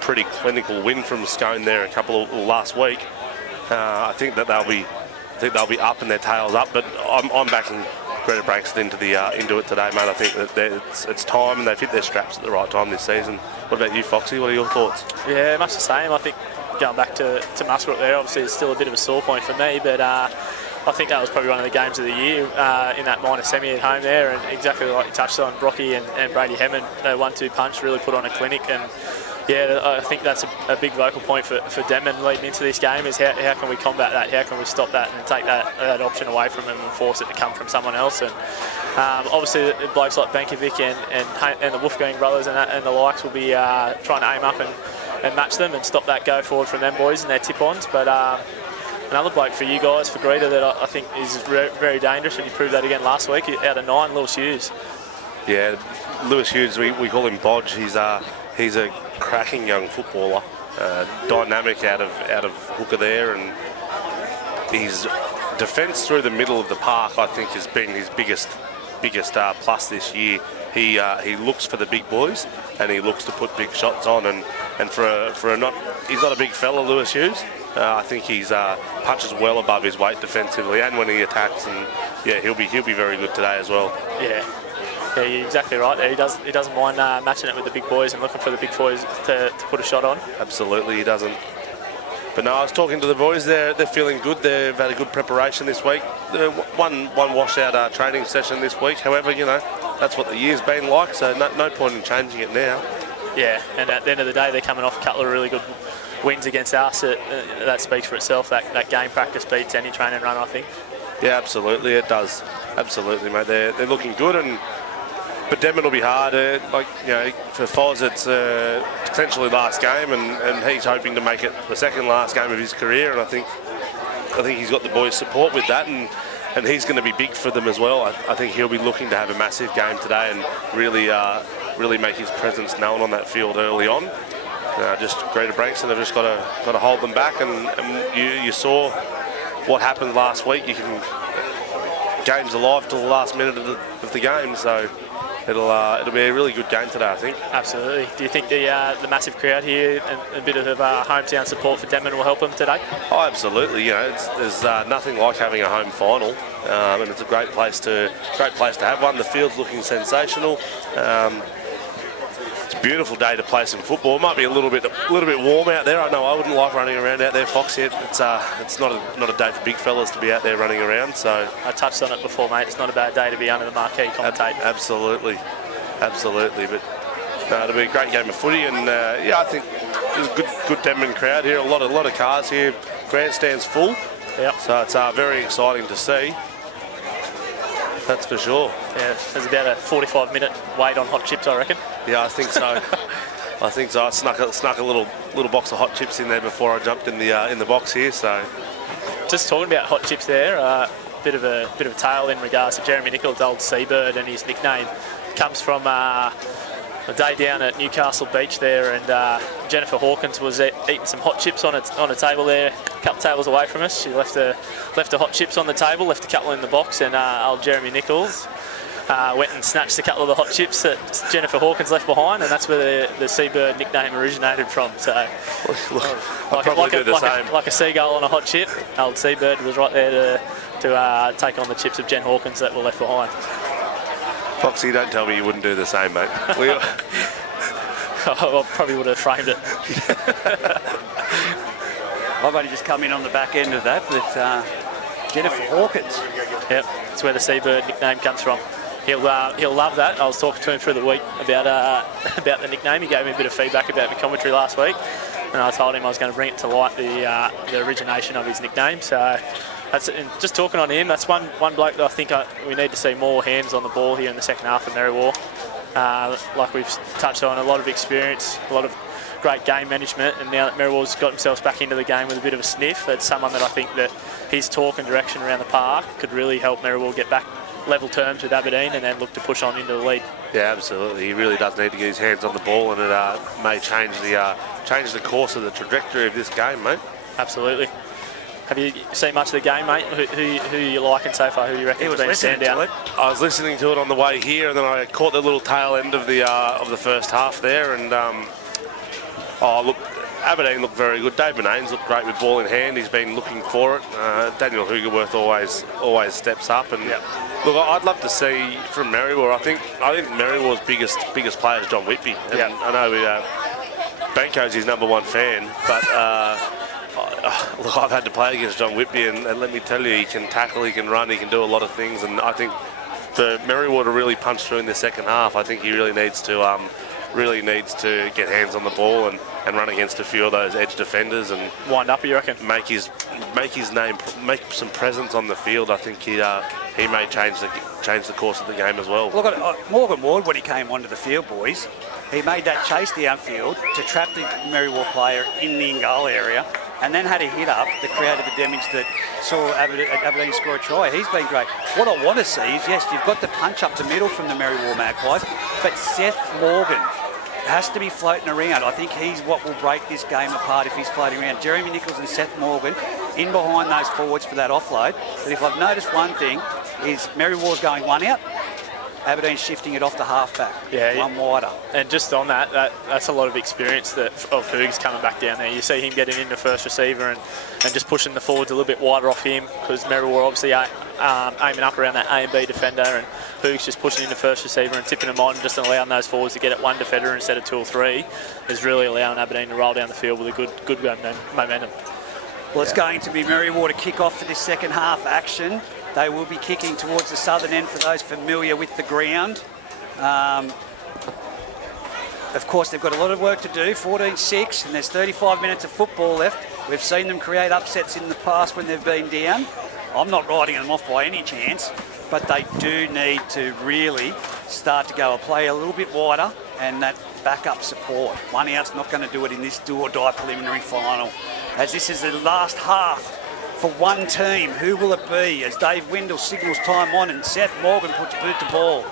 pretty clinical win from Scone there last week. I think that they'll be up and their tails up, but I'm backing Greater Branxton into it today, mate. I think that it's time, and they've hit their straps at the right time this season. What about you, Foxy? What are your thoughts? Yeah, much the same. I think going back to Muswellbrook there, obviously it's still a bit of a sore point for me, but I think that was probably one of the games of the year in that minor semi at home there, and exactly like you touched on, Brocky and Brady Hammond, their 1-2 punch really put on a clinic, and yeah, I think that's a big vocal point for Denman leading into this game is how can we combat that, how can we stop that and take that option away from them and force it to come from someone else. And obviously the blokes like Bankovic and the Wolfgang brothers and the likes will be trying to aim up and match them and stop that go forward from them boys and their tip-ons. But another bloke for you guys, for Greeter, that I think is very dangerous, and you proved that again last week, out of 9, Lewis Hughes. Yeah, Lewis Hughes, we call him Bodge. He's a cracking young footballer, dynamic out of hooker there, and his defence through the middle of the park, I think, has been his biggest plus this year. He looks for the big boys, and he looks to put big shots on, and he's not a big fella, Lewis Hughes. I think he's punches well above his weight defensively, and when he attacks, and yeah, he'll be very good today as well. Yeah, you're exactly right there. He doesn't mind matching it with the big boys and looking for the big boys to put a shot on. Absolutely, he doesn't. But no, I was talking to the boys. They're feeling good. They've had a good preparation this week. One washout training session this week. However, that's what the year's been like. So no point in changing it now. Yeah, and at the end of the day, they're coming off a couple of really good wins against us. That speaks for itself. That game practice beats any training run, I think. Yeah, absolutely, it does. Absolutely, mate. They're looking good, but Denman will be hard. For Foz, it's potentially last game, and he's hoping to make it the second last game of his career. And I think he's got the boys' support with that, and he's going to be big for them as well. I think he'll be looking to have a massive game today and really make his presence known on that field early on. Just Greater Branxton have just got to hold them back, and you saw what happened last week. Game's alive till the last minute of the game, so it'll be a really good game today, I think. Absolutely. Do you think the massive crowd here and a bit of hometown support for Denman will help them today? Oh, absolutely. There's nothing like having a home final, and it's a great place to have one. The field's looking sensational. It's a beautiful day to play some football. It might be a little bit warm out there. I know I wouldn't like running around out there, Foxy. It's not a day for big fellas to be out there running around. So I touched on it before, mate. It's not a bad day to be under the marquee commentating. Absolutely. But it'll be a great game of footy, and I think there's a good Denman crowd here. A lot of cars here. Grandstand's full. Yep. So it's very exciting to see. That's for sure. Yeah, there's about a 45-minute wait on hot chips, I reckon. Yeah, I think so. I think so. I snuck a little box of hot chips in there before I jumped in the box here. So, just talking about hot chips there, bit of a tale in regards to Jeremy Nichols, old Seabird, and his nickname comes from a day down at Newcastle Beach there, and Jennifer Hawkins was eating some hot chips on a table there, a couple tables away from us. She left the hot chips on the table, left a couple in the box, and old Jeremy Nichols went and snatched a couple of the hot chips that Jennifer Hawkins left behind, and that's where the Seabird nickname originated from. So, like a seagull on a hot chip, old Seabird was right there to take on the chips of Jen Hawkins that were left behind. Foxy, don't tell me you wouldn't do the same, mate. I probably would have framed it. I've only just come in on the back end of that, but Jennifer Hawkins. Yep, that's where the Seabird nickname comes from. He'll love that. I was talking to him through the week about the nickname. He gave me a bit of feedback about the commentary last week, and I told him I was going to bring it to light, the origination of his nickname. So that's, and just talking on him, that's one bloke that I think we need to see more hands on the ball here in the second half of Merriwa. Like we've touched on, a lot of experience, a lot of great game management, and now that Merriwa's got themselves back into the game with a bit of a sniff, it's someone that I think that his talk and direction around the park could really help Merriwa get back level terms with Aberdeen and then look to push on into the lead. Yeah, absolutely. He really does need to get his hands on the ball, and it may change the course of the trajectory of this game, mate. Absolutely. Have you seen much of the game, mate? Who you liking so far? Who do you reckon has been a standout? I was listening to it on the way here, and then I caught the little tail end of the first half there, and look, Aberdeen looked very good. Dave Benanes looked great with ball in hand. He's been looking for it. Daniel Hugerworth always steps up, and look, I'd love to see from Merriwa. I think Merriwa's biggest player is John Whitby. And I know Banco's his #1 fan, but look, I've had to play against John Whitby, and let me tell you, he can tackle, he can run, he can do a lot of things, and I think for Merriwa to really punch through in the second half, I think he really needs to get hands on the ball and run against a few of those edge defenders and wind up, you reckon? Make his name, make some presence on the field. I think he may change the course of the game as well. Look at Morgan Ward when he came onto the field, boys. He made that chase downfield to trap the Merriwa player in the in-goal area, and then had a hit up that created the damage that saw Aberdeen score a try. He's been great. What I want to see is, yes, you've got the punch up the middle from the Merriwa Magpies, but Seth Morgan has to be floating around. I think he's what will break this game apart if he's floating around. Jeremy Nichols and Seth Morgan in behind those forwards for that offload. But if I've noticed one thing, is Merriwa's going one out, Aberdeen shifting it off to halfback, one wider. And just on that's a lot of experience of Hoogs coming back down there. You see him getting into first receiver and just pushing the forwards a little bit wider off him, because Merriwa obviously aiming up around that A and B defender, and Hoogs just pushing into first receiver and tipping them on, just allowing those forwards to get at one defender instead of two or three, is really allowing Aberdeen to roll down the field with a good momentum. Well, it's going to be Merriwa to kick off for this second half action. They will be kicking towards the southern end for those familiar with the ground. Of course, they've got a lot of work to do, 14-6, and there's 35 minutes of football left. We've seen them create upsets in the past when they've been down. I'm not writing them off by any chance, but they do need to really start to go a play a little bit wider, and that backup support. One out's not going to do it in this do-or-die preliminary final. As this is the last half for one team, who will it be? As Dave Windle signals time on and Seth Morgan puts boot to ball.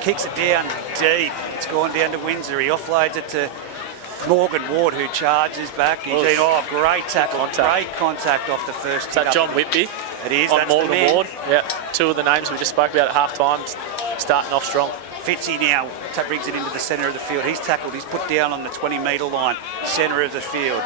Kicks it down deep. It's gone down to Windsor. He offloads it to Morgan Ward, who charges back. Great tackle. Great contact off the first. Is that John Whitby? It is. On That's Morgan the man. Ward. Yeah, two of the names we just spoke about at half-time, starting off strong. Fitzy now brings it into the centre of the field. He's tackled. He's put down on the 20-metre line, centre of the field.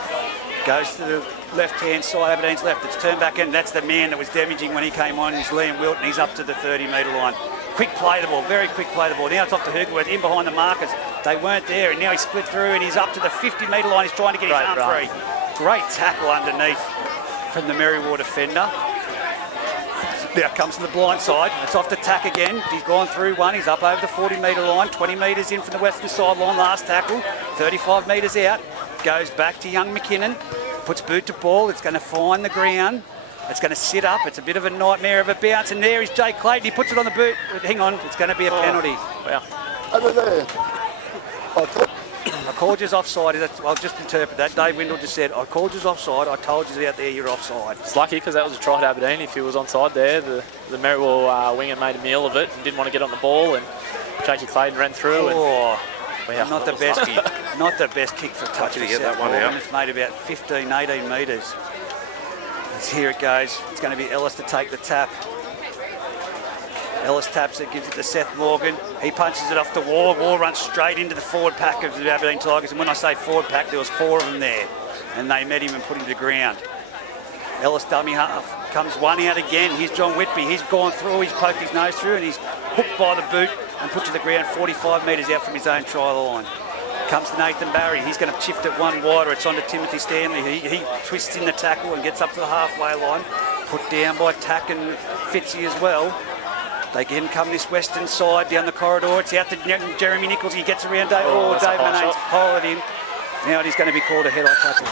Goes to the left-hand side, Aberdeen's left. It's turned back in. That's the man that was damaging when he came on. He's Liam Wilton. He's up to the 30-metre line. Quick play the ball, very quick play the ball. Now it's off to Hugerworth, in behind the markers. They weren't there, and now he's split through, and he's up to the 50-metre line. He's trying to get his arm free. Great tackle underneath from the Merriwa defender. Now comes to the blind side. It's off to Tack again. He's gone through one. He's up over the 40-metre line. 20 metres in from the western sideline. Last tackle. 35 metres out. Goes back to young McKinnon. Puts boot to ball. It's going to find the ground. It's going to sit up. It's a bit of a nightmare of a bounce. And there is Jake Clayton. He puts it on the boot. Hang on. It's going to be a penalty. Wow. Over there. I called you offside. I'll just interpret that. Dave Windle just said, I called you offside. I told you out there you're offside. It's lucky because that was a try to Aberdeen. If he was onside there, the Merriwa winger made a meal of it and didn't want to get on the ball, and Jakey Clayton ran through. Oh, wow. not the best kick. Not the best kick for a touch. To get that one out. It's made about 15, 18 metres. Here it goes. It's going to be Ellis to take the tap. Ellis taps it, gives it to Seth Morgan. He punches it off the wall. Wall runs straight into the forward pack of the Aberdeen Tigers. And when I say forward pack, there was 4 of them there. And they met him and put him to ground. Ellis dummy half. Comes one out again. Here's John Whitby. He's gone through. He's poked his nose through and he's hooked by the boot and put to the ground 45 metres out from his own try line. Comes to Nathan Barry. He's going to shift it one wider. It's on to Timothy Stanley. He twists in the tackle and gets up to the halfway line. Put down by Tack and Fitzy as well. They again come this western side down the corridor. It's out to Jeremy Nichols. He gets around Dave. Oh, Dave Manay's piled him. Now it is going to be called a head-on tackle.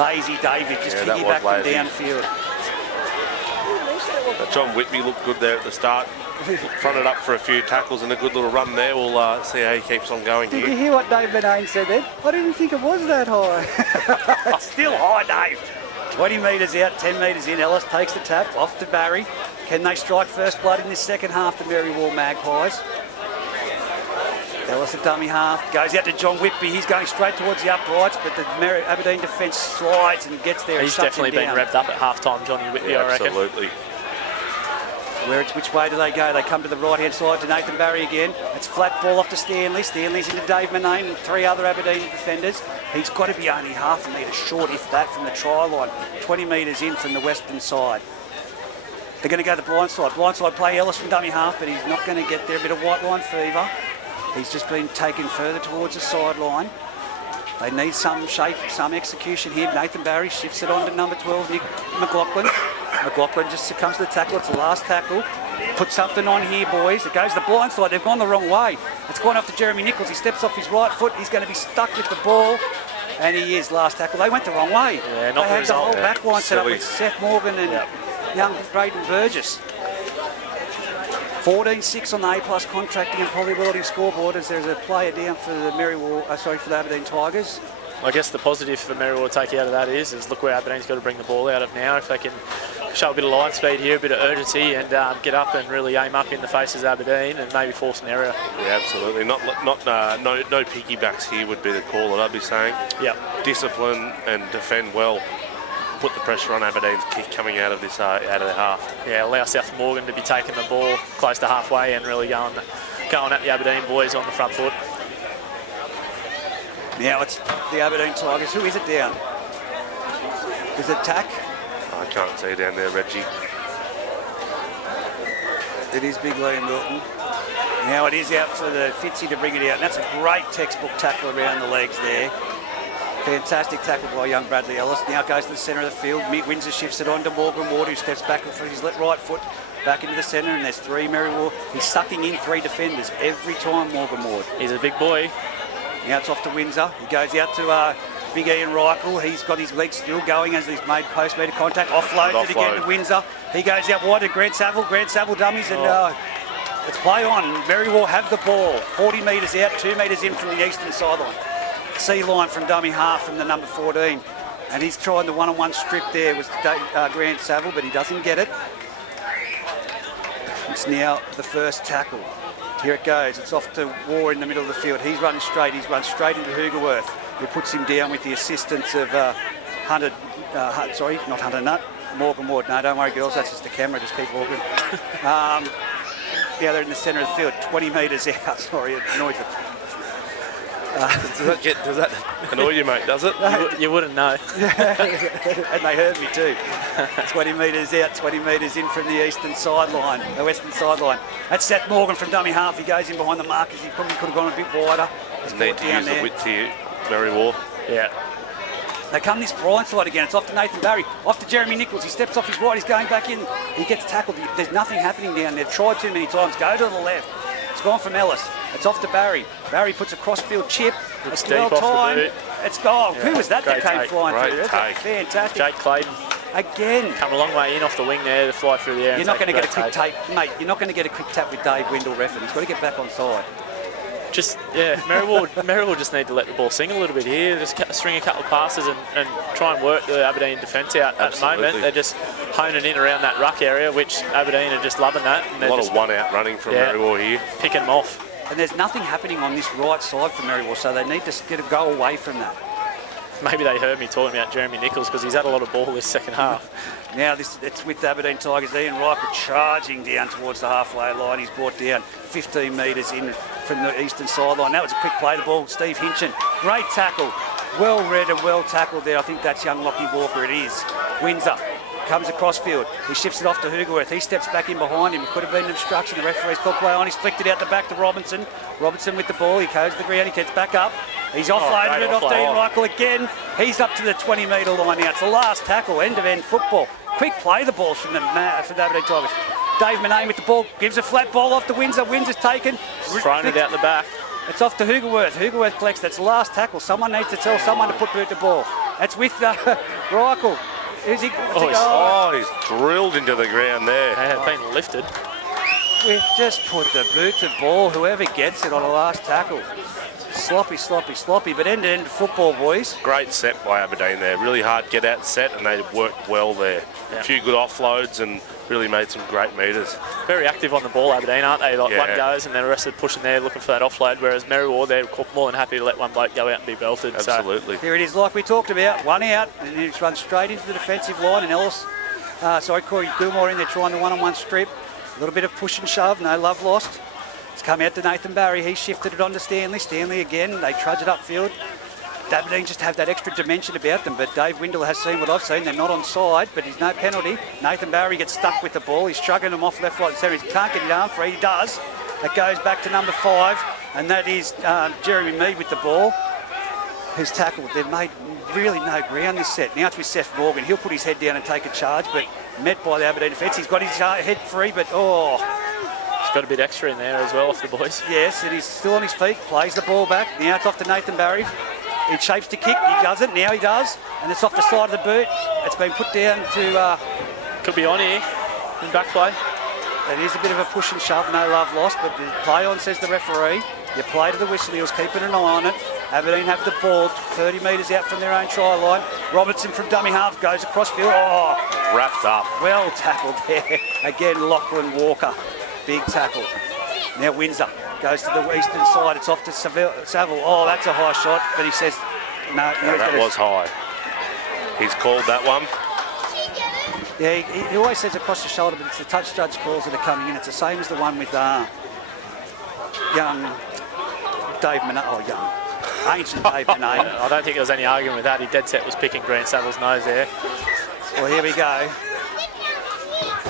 Lazy David just piggybacking downfield. John Whitby looked good there at the start. Fronted up for a few tackles and a good little run there. We'll see how he keeps on going Did here. you hear what Dave Manane said then? I didn't think it was that high. It's still high, Dave. 20 metres out, 10 metres in. Ellis takes the tap off to Barry. Can they strike first blood in this second half, the Merriwa Magpies? Ellis, a dummy half, goes out to John Whitby. He's going straight towards the uprights, but the Aberdeen defence slides and gets there. He's definitely been revved up at half-time, Johnny Whitby, I reckon. Absolutely. Which way do they go? They come to the right-hand side to Nathan Barry again. It's flat ball off to Stanley. Stanley's into Dave Manane and 3 other Aberdeen defenders. He's got to be only half a metre short, if that, from the try line. 20 metres in from the western side. They're going to go to the blind side. Blind side play Ellis from dummy half, but he's not going to get there. A bit of white line fever. He's just been taken further towards the sideline. They need some shape, some execution here. Nathan Barry shifts it on to number 12, Nick McLaughlin. McLaughlin just succumbs to the tackle. It's the last tackle. Put something on here, boys. It goes to the blind side. They've gone the wrong way. It's gone off to Jeremy Nichols. He steps off his right foot. He's going to be stuck with the ball. And he is last tackle. They went the wrong way. Yeah, not they the had the whole result. back line set up with Seth Morgan and young Braden Burgess. 14-6 on the A+ contracting and probability scoreboard as there's a player down for the for the Aberdeen Tigers. I guess the positive for Merriwa to take out of that is look where Aberdeen's got to bring the ball out of now. If they can show a bit of line speed here, a bit of urgency, and get up and really aim up in the faces of Aberdeen and maybe force an error. Yeah, absolutely. No piggybacks here would be the call that I'd be saying. Yep. Discipline and defend well. Put the pressure on Aberdeen's kick coming out of this out of the half. Yeah, allow South Morgan to be taking the ball close to halfway and really going at the Aberdeen boys on the front foot. Now it's the Aberdeen Tigers. Who is it down? Is it Tack? I can't see down there, Reggie. It is Big Liam Milton. Now it is out for the Fitzy to bring it out. And that's a great textbook tackle around the legs there. Fantastic tackle by young Bradley Ellis. Now goes to the centre of the field. Mick Windsor shifts it on to Morgan Ward, who steps back for his right foot back into the centre, and there's 3 Merriwa. He's sucking in 3 defenders every time, Morgan Ward. He's a big boy. Now it's off to Windsor. He goes out to Big Ian Reichel. He's got his legs still going as he's made post-meter contact. Offloads it again to Windsor. He goes out wide to Grant Saville. Grant Saville dummies and it's play on. Merriwa have the ball. 40 metres out, 2 metres in from the eastern sideline. C-line from dummy half from the number 14. And he's trying the one-on-one strip there with Grant Saville, but he doesn't get it. It's now the first tackle. Here it goes. It's off to War in the middle of the field. He's running straight. He's run straight into Hoogerworth, who puts him down with the assistance of not Hunter Nutt, Morgan Ward. No, don't worry, girls. That's just the camera. Just keep walking. Yeah, they're in the centre of the field, 20 metres out. Sorry, it annoys me. Does that annoy you, mate, does it? You wouldn't know. And they heard me too. 20 metres out, 20 metres in from the eastern sideline, the western sideline. That's Seth Morgan from dummy half. He goes in behind the markers. He probably could have gone a bit wider. He's need to use the width here, Merriwa. Yeah. They come this blind side again. It's off to Nathan Barry, off to Jeremy Nichols. He steps off his right. He's going back in. He gets tackled. There's nothing happening down there. Tried too many times. Go to the left. It's gone from Ellis. It's off to Barry. Barry puts a cross-field chip. It's well timed. It's gone. Yeah, who was that came flying through? That's fantastic. Jake Clayton. Again. Come a long way in off the wing there to fly through the air. You're not going to get a quick tape, mate. You're not going to get a quick tap with Dave Windle reffing. He's got to get back on side. Just, yeah, Merriwa just need to let the ball sing a little bit here. Just string a couple of passes and try and work the Aberdeen defence out at the moment. They're just honing in around that ruck area, which Aberdeen are just loving that. And a lot of one-out running from Merriwa here. Picking them off. And there's nothing happening on this right side for Merriwa, so they need to go away from that. Maybe they heard me talking about Jeremy Nichols because he's had a lot of ball this second half. Now it's with the Aberdeen Tigers. Ian Reichel charging down towards the halfway line. He's brought down 15 metres in from the eastern sideline. That was a quick play. The ball, Steve Hinchin. Great tackle. Well read and well tackled there. I think that's young Lockie Walker. It is. Windsor comes across field. He shifts it off to Hoogerworth. He steps back in behind him. It could have been an obstruction. The referee's called play on. He's flicked it out the back to Robinson. Robinson with the ball. He goes to the ground. He gets back up. He's offloaded it off to Ian Reichel again. He's up to the 20-metre line now. It's the last tackle. End-to-end football. Quick play the ball from the Aberdeen Tigers. Dave Manane with the ball. Gives a flat ball off to Windsor. Windsor's taken. Thrown it out the back. It's off to Hoogerworth. Hoogerworth collects. That's the last tackle. Someone needs to tell someone to put boot the ball. That's with Reichel. He's drilled into the ground there. Yeah, it's been lifted. We've just put the boot to ball. Whoever gets it on the last tackle. Sloppy, sloppy, sloppy, but end-to-end football, boys. Great set by Aberdeen there. Really hard get-out set, and they worked well there. Yeah. A few good offloads and really made some great metres. Very active on the ball, Aberdeen, aren't they? Like one goes and then the rest are pushing there looking for that offload, whereas Merriwa, they're more than happy to let one bloke go out and be belted. Absolutely. So. Here it is, like we talked about. One out, and it's run straight into the defensive line, and Ellis, Corey Gilmore in there trying the one-on-one strip. A little bit of push and shove, no love lost. It's come out to Nathan Barry. He shifted it on to Stanley. Stanley again. They trudge it upfield. Aberdeen just have that extra dimension about them, but Dave Windle has seen what I've seen. They're not on side, but he's no penalty. Nathan Barry gets stuck with the ball. He's struggling them off left, right, and centre. He can't get it arm free. He does. It goes back to number 5, and that is Jeremy Mead with the ball, who's tackled. They've made really no ground this set. Now it's with Seth Morgan. He'll put his head down and take a charge, but met by the Aberdeen defence. He's got his head free, but got a bit extra in there as well off the boys. Yes, and he's still on his feet, plays the ball back. Now it's off to Nathan Barry. He shapes to kick, he doesn't, now he does. And it's off the side of the boot. It's been put down to... Could be on here, in back play. It is a bit of a push and shove, no love lost, but the play on, says the referee. You play to the whistle, he was keeping an eye on it. Aberdeen have the ball 30 metres out from their own try line. Robertson from dummy half goes across field. Wrapped up. Well tackled there. Again, Lachlan Walker. Big tackle. Now Windsor goes to the eastern side. It's off to Saville. Oh, that's a high shot, but he says no. That was high. He's called that one. Yeah, he always says across the shoulder, but it's the touch judge calls that are coming in. It's the same as the one with young Dave Manane. Ancient Dave Manane. I don't think there was any argument with that. He dead set was picking Grant Savile's nose there. Well, here we go.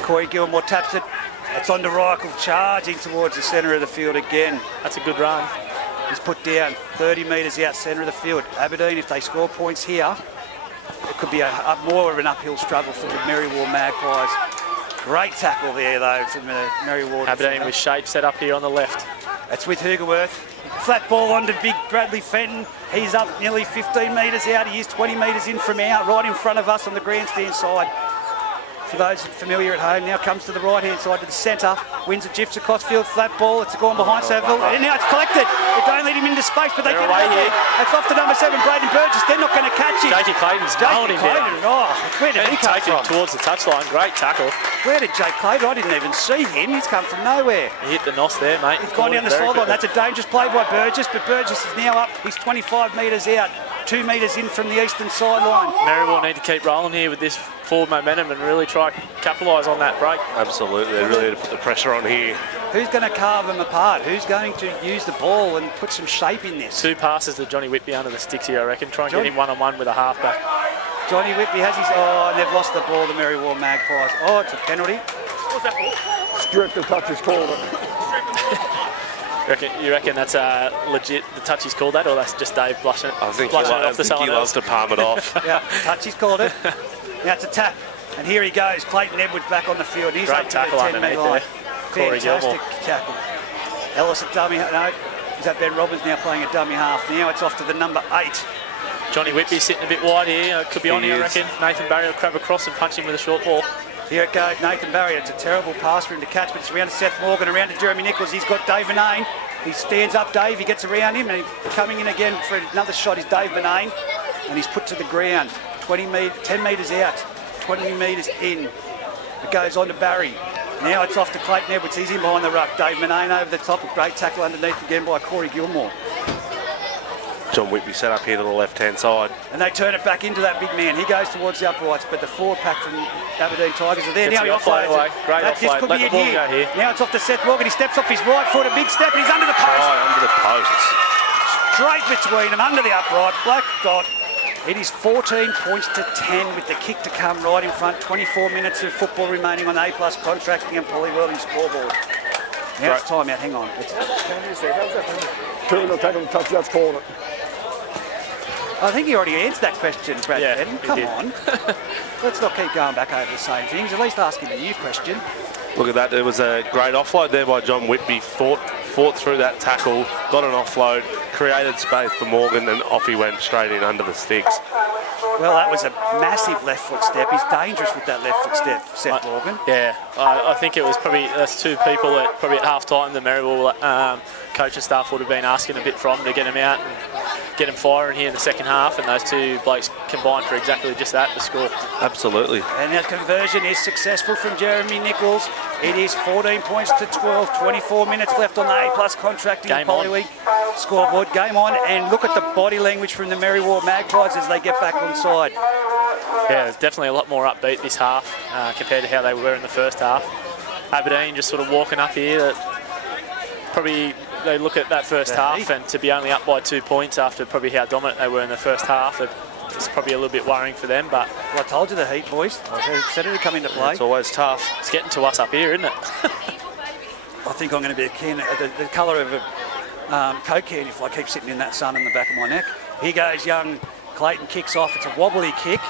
Corey Gilmore taps it. It's on to Reichel, charging towards the centre of the field again. That's a good run. He's put down 30 metres out centre of the field. Aberdeen, if they score points here, it could be more of an uphill struggle for the Merriwa Magpies. Great tackle there, though, from the Merriwa. Aberdeen with shape set up here on the left. It's with Hoogerworth. Flat ball onto big Bradley Fenton. He's up nearly 15 metres out. He is 20 metres in from out, right in front of us on the grandstand side. For those familiar at home, now comes to the right-hand side to the centre. Wins a Gifts across field, flat ball. It's gone behind Saville. And now it's collected. They don't lead him into space, but they get away here. It's off to number 7, Braden Burgess. They're not going to catch him. Jakey Clayton's nailed him down. Where did he come from? Towards the touchline. Great tackle. Where did Jake Clayton? I didn't even see him. He's come from nowhere. He hit the nos there, mate. He's gone down the sideline. That's a dangerous play by Burgess, but Burgess is now up. He's 25 metres out, 2 metres in from the eastern sideline. Merriwa need to keep rolling here with this forward momentum and really try to capitalise on that break. Absolutely, they really need to put the pressure on here. Who's going to carve them apart? Who's going to use the ball and put some shape in this? 2 passes to Johnny Whitby under the sticks here, I reckon. Try and get him one-on-one with a halfback. Johnny Whitby has his... and they've lost the ball, the Merriwa Magpies. It's a penalty. What was that for? Strip, the touch is called it. You reckon that's legit, the touch he's called that, or that's just Dave blushing it? I think he loves to palm it off. Yeah, touch he's called it. Now it's a tap. And here he goes. Clayton Edwards back on the field. He's great up to the 10-metre line. Fantastic tackle. Ellis at dummy half. No, is that Ben Robbins now playing a dummy half? Now it's off to the number 8. Johnny Whitby sitting a bit wide here. Could be on He here, I is. reckon. Nathan Barry will crab across and punch him with a short ball. Here it goes, Nathan Barry. It's a terrible pass for him to catch, but it's around to Seth Morgan, around to Jeremy Nichols. He's got Dave Manane. He stands up, Dave. He gets around him, and coming in again for another shot is Dave Manane, and he's put to the ground. 10 metres out, 20 metres in. It goes on to Barry. Now it's off to Clayton Edwards. He's in behind the ruck. Dave Manane over the top. A great tackle underneath again by Corey Gilmore. John Whitby set up here to the left-hand side. And they turn it back into that big man. He goes towards the uprights, but the forward pack from Aberdeen Tigers are there. Gets now he the offload offloads away. it. Great This offload. could Let be the it ball here. go here. Now it's off to Seth Morgan. He steps off his right foot, a big step, and he's under the post. Right under the posts. Straight between them, under the upright. Black dot. It is 14 points to 10 with the kick to come right in front. 24 minutes of football remaining on A-plus contracting and Polyworlding scoreboard. Now it's time out. Hang on. Two in the tackle, touch, that's called it. I think you already answered that question, Brad Yeah, Fenton. he Come did. on. Let's not keep going back over the same things. At least ask him a new question. Look at that. There was a great offload there by John Whitby. Fought through that tackle, got an offload, created space for Morgan, and off he went straight in under the sticks. Well, that was a massive left foot step. He's dangerous with that left foot step, Seth Morgan. Yeah, I think it was probably that's two people that probably at half time the Merriwa coaching staff would have been asking a bit from to get him out and get him firing here in the second half, and those two blokes combined for exactly just that, to score. Absolutely. And that conversion is successful from Jeremy Nichols. It is 14 points to 12, 24 minutes left on the A-plus contracting Game on. Polyweek scoreboard. Game on, and look at the body language from the Merriwa Magpies as they get back on side. Yeah, there's definitely a lot more upbeat this half compared to how they were in the first half. Aberdeen just sort of walking up here. That probably they look at that first half and to be only up by 2 points after probably how dominant they were in the first half. It's probably a little bit worrying for them, but Well, I told you the heat, boys. I said it would come into play. It's always tough. it's getting to us up here, isn't it? I think I'm going to be a can, the colour of a Coke can if I keep sitting in that sun in the back of my neck. Here goes young Clayton, kicks off. It's a wobbly kick.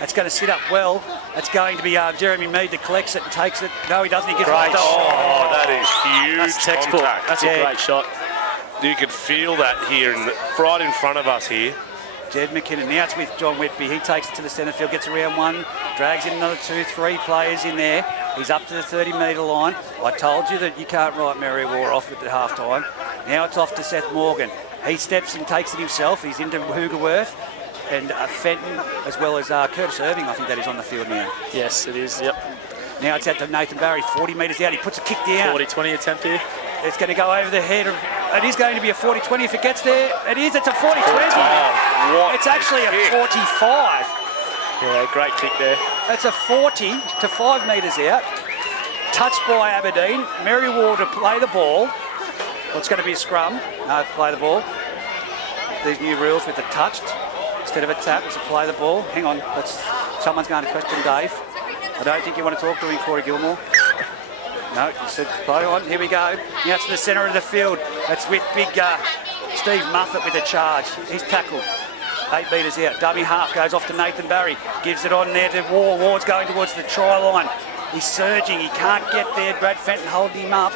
It's going to sit up well. It's going to be Jeremy Mead that collects it and takes it. No, he doesn't. He gets Great it. Oh, that is huge. That's textbook. Contact. That's Yeah. a great shot. You could feel that here, right in front of us here. Jed McKinnon. Now it's with John Whitby. He takes it to the centre field, gets around one, drags in another 2, 3 players in there. He's up to the 30-metre line. I told you that you can't write Merriwa off at the half-time. Now it's off to Seth Morgan. He steps and takes it himself. He's into Hoogerworth and Fenton, as well as Curtis Irving, I think that is on the field now. Yes, it is, yep. Now it's out to Nathan Barry, 40 metres out. He puts a kick down. 40-20 attempt here. It's going to go over the head of... It is going to be a 40-20 if it gets there. It is. It's a 40-20. what It's actually a 45. Yeah, great kick there. It's a 40 to 5 metres out. Touched by Aberdeen. Merriwa to play the ball. Well, it's going to be a scrum. No, play the ball. These new rules with the touched. Instead of a tap, it's a play the ball. Hang on. Someone's going to question Dave. I don't think you want to talk to him, Corey Gilmore. No, he said play on. Here we go. Now it's to the centre of the field. It's with big Steve Muffet with a charge. He's tackled. 8 metres out. Dummy half goes off to Nathan Barry. Gives it on there to Ward. Ward's going towards the try line. He's surging. He can't get there. Brad Fenton holding him up.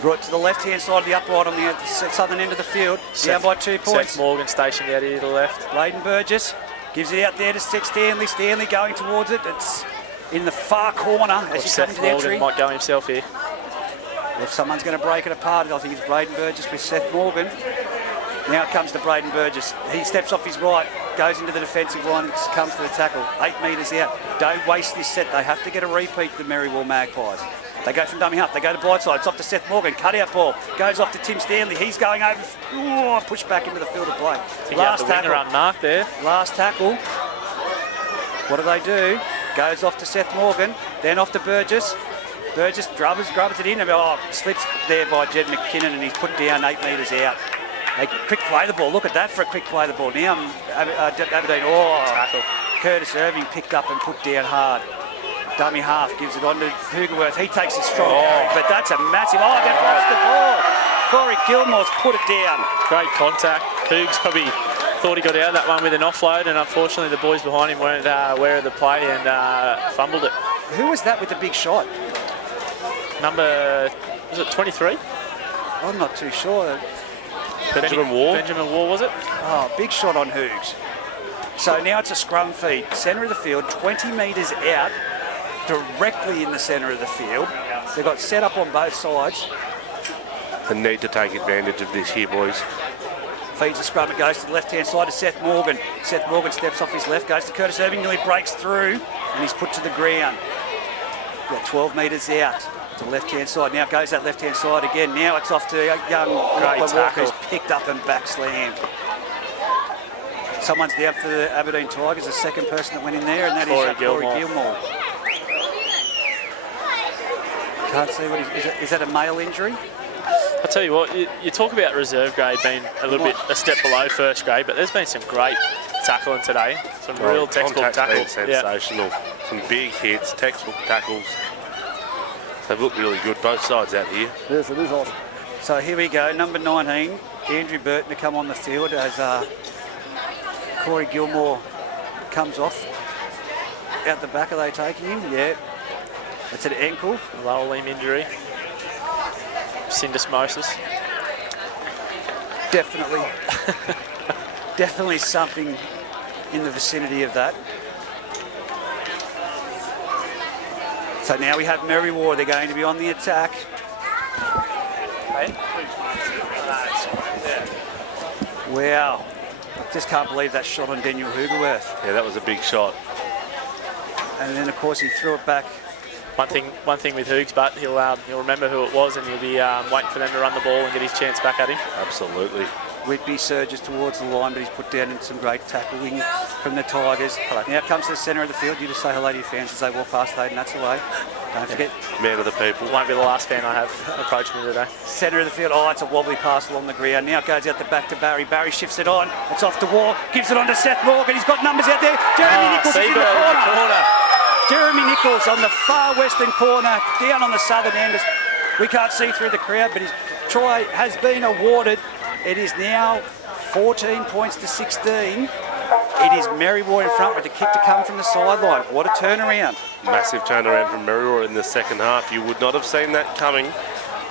Brought to the left-hand side of the upright on the southern end of the field. Down by 2 points. Seth Morgan stationed out here to the left. Bladen Burgess gives it out there to Stanley. Stanley going towards it. It's in the far corner as you come Seth into the entry. Morgan might go himself here. If someone's going to break it apart, I think it's Braden Burgess with Seth Morgan. Now it comes to Braden Burgess. He steps off his right, goes into the defensive line and comes to the tackle. 8 metres out. Don't waste this set. They have to get a repeat, the Merriwa Magpies. They go from dummy half. They go to blind side. It's off to Seth Morgan. Cut out ball. Goes off to Tim Stanley. He's going over. Pushed back into the field of play. Last tackle unmarked there. Last tackle. What do? Goes off to Seth Morgan. Then off to Burgess. Burgess grubs it in. Slips there by Jed McKinnon and he's put down 8 metres out. They quick play the ball. Look at that for a quick play the ball. Now Aberdeen. Tackle. Curtis Irving picked up and put down hard. Dummy half gives it on to Hoogerworth. He takes a strong carry, but that's a massive... they've lost the ball. Corey Gilmore's put it down. Great contact. Hoogs probably thought he got out of that one with an offload, and unfortunately the boys behind him weren't aware of the play and fumbled it. Who was that with the big shot? Number, was it 23? I'm not too sure. Benjamin Ward. Benjamin Ward, was it? Oh, big shot on Hoogs. So now it's a scrum feed. Centre of the field, 20 metres out, directly in the centre of the field. They've got set up on both sides. They need to take advantage of this here, boys. Feeds the scrum, it goes to the left-hand side to Seth Morgan. Seth Morgan steps off his left, goes to Curtis Irving, nearly breaks through, and he's put to the ground. Got 12 metres out to the left-hand side. Now goes that left-hand side again. Now it's off to young Walker, who's picked up and back slammed. Someone's down for the Aberdeen Tigers, the second person that went in there, and that is Corey Gilmore. Can't see what is that a male injury? I'll tell you what, you talk about reserve grade being a little bit a step below first grade, but there's been some great tackling today. Some real textbook tackles. Sensational. Some big hits, textbook tackles. They've looked really good, both sides out here. Yes, it is awesome. So here we go, number 19, Andrew Burton to come on the field as Corey Gilmore comes off. Out the back, are they taking him? Yeah. It's an ankle. Lower limb injury. Syndesmosis. Definitely. Definitely something in the vicinity of that. So now we have Merriwa. They're going to be on the attack. Wow. Just can't believe that shot on Daniel Hoogerworth. Yeah, that was a big shot. And then, of course, he threw it back. One thing with Hoogs, but he'll remember who it was, and he'll be waiting for them to run the ball and get his chance back at him. Absolutely. Whitby surges towards the line, but he's put down in some great tackling from the Tigers. Now comes to the centre of the field. You just say hello to your fans as they walk past Hayden. That's the way. Don't forget. Man of the people. Won't be the last fan I have approach me today. Centre of the field. Oh, it's a wobbly pass along the ground. Now it goes out the back to Barry. Barry shifts it on. It's off to Wall. Gives it on to Seth Morgan. He's got numbers out there. Jeremy Nichols is in the corner. Jeremy Nichols on the far western corner, down on the southern end. We can't see through the crowd, but his try has been awarded. It is now 14 points to 16. It is Merriwa in front with the kick to come from the sideline. What a turnaround. Massive turnaround from Merriwa in the second half. You would not have seen that coming.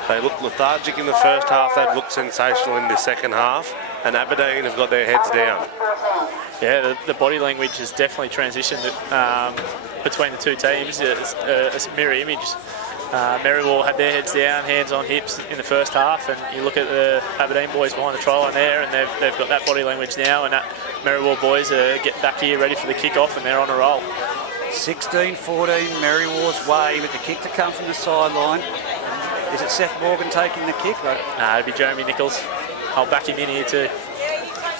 They looked lethargic in the first half. They've looked sensational in the second half. And Aberdeen have got their heads down. Yeah, the body language has definitely transitioned between the two teams. It's a mirror image. Merriwa had their heads down, hands on hips in the first half, and you look at the Aberdeen boys behind the try line there, and they've got that body language now, and that Merriwa boys are getting back here ready for the kick-off, and they're on a roll. 16-14, Merriwa's way with the kick to come from the sideline. Is it Seth Morgan taking the kick? No, it'd be Jeremy Nichols. I'll back him in here too.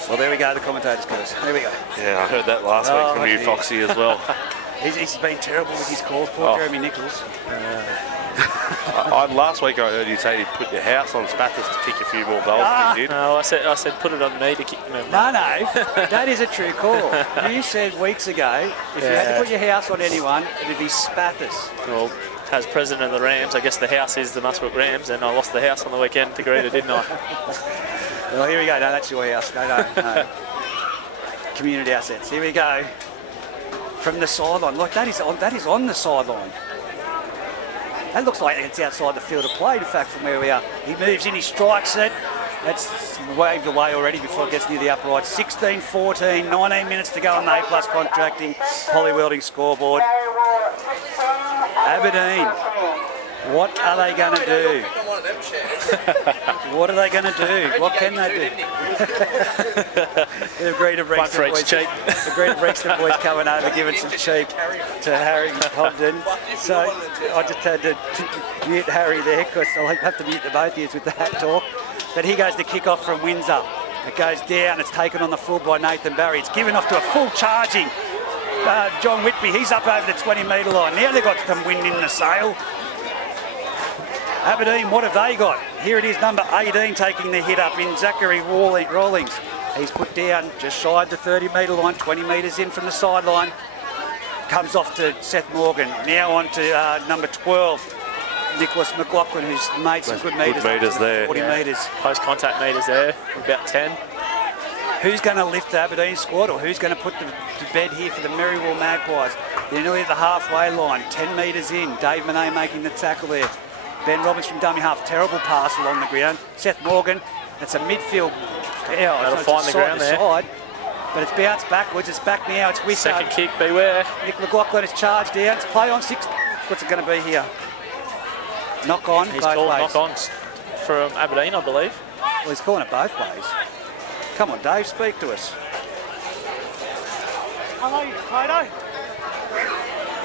Well, there we go, the commentators, guys. There we go. Yeah, I heard that last week from you, Foxy, as well. He's been terrible with his calls, poor Jeremy Nichols. Last week I heard you say you put your house on Spathis to kick a few more goals than you did. No, I said put it on me to kick them. No, that is a true call. You said weeks ago, if you had to put your house on anyone, it'd be Spathis. Well, as president of the Rams, I guess the house is the Muswellbrook Rams, and I lost the house on the weekend to Greta, didn't I? Well, here we go. No, that's your house. No. Community assets. Here we go. From the sideline. Look, that is on the sideline. That looks like it's outside the field of play, in fact, from where we are. He moves in, he strikes it. That's waved away already before it gets near the upright. 16-14, 19 minutes to go on the A+ contracting Holly Welding scoreboard. Aberdeen, what are they going to do? What are they going to do? What can they do? They've agreed to reach the boys. Agreed to reach the boys coming over, giving some cheap to Harry Hobden. So I just had to mute Harry there because I'll have to mute the both of you with that talk. But here goes the kick-off from Windsor. It goes down, it's taken on the full by Nathan Barry. It's given off to a full charging John Whitby. He's up over the 20-metre line. Now they've got some wind in the sail. Aberdeen, what have they got? Here it is, number 18 taking the hit up in Zachary Rawlings. He's put down just shy of the 30-metre line, 20 metres in from the sideline. Comes off to Seth Morgan. Now on to number 12, Nicholas McLaughlin, who's made some good metres. Good metres there. 40 metres. Post-contact metres there, about 10. Who's going to lift the Aberdeen squad, or who's going to put the bed here for the Merriwa Magpies? They're nearly at the halfway line, 10 metres in. Dave Monet making the tackle there. Ben Robbins from dummy half, terrible pass along the ground. Seth Morgan, It's a midfield. That'll find the ground there. Side, but it's bounced backwards. It's back now. It's Wissard. Second kick, beware. Nick McLaughlin has charged down. It's play on 6. What's it going to be here? Knock on. He's both called ways. knock-ons from Aberdeen, I believe. Well, he's calling it both ways. Come on, Dave, speak to us. Hello, Plato.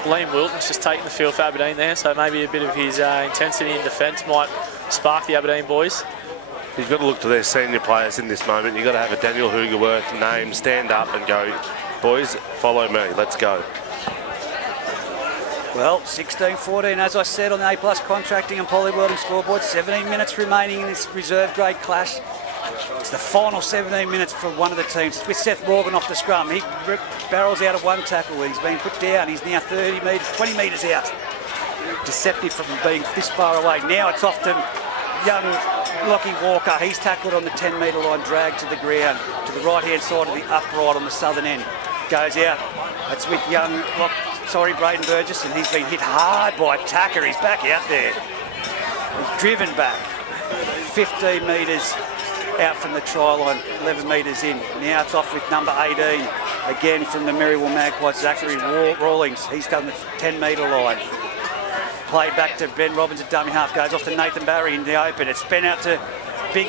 Liam Wilton's just taking the field for Aberdeen there, so maybe a bit of his intensity in defence might spark the Aberdeen boys. You've got to look to their senior players in this moment. You've got to have a Daniel Hoogerworth name, stand up and go, boys, follow me, let's go. Well, 16-14, as I said, on the A+ contracting and polyworlding scoreboard. 17 minutes remaining in this reserve grade clash. It's the final 17 minutes for one of the teams. It's with Seth Morgan off the scrum. He barrels out of one tackle. He's been put down. He's now 30 metres, 20 metres out. Deceptive from being this far away. Now it's off to young Lockie Walker. He's tackled on the 10-metre line, dragged to the ground, to the right-hand side of the upright on the southern end. Goes out. It's with young Braden Burgess, and he's been hit hard by Tucker. He's back out there. He's driven back 15 metres out from the try line, 11 metres in. Now it's off with number 18, again from the Merriwa Magpies, Zachary Rawlings. He's done the 10-metre line. Played back to Ben Robbins at dummy half, goes off to Nathan Barry in the open. It's been out to big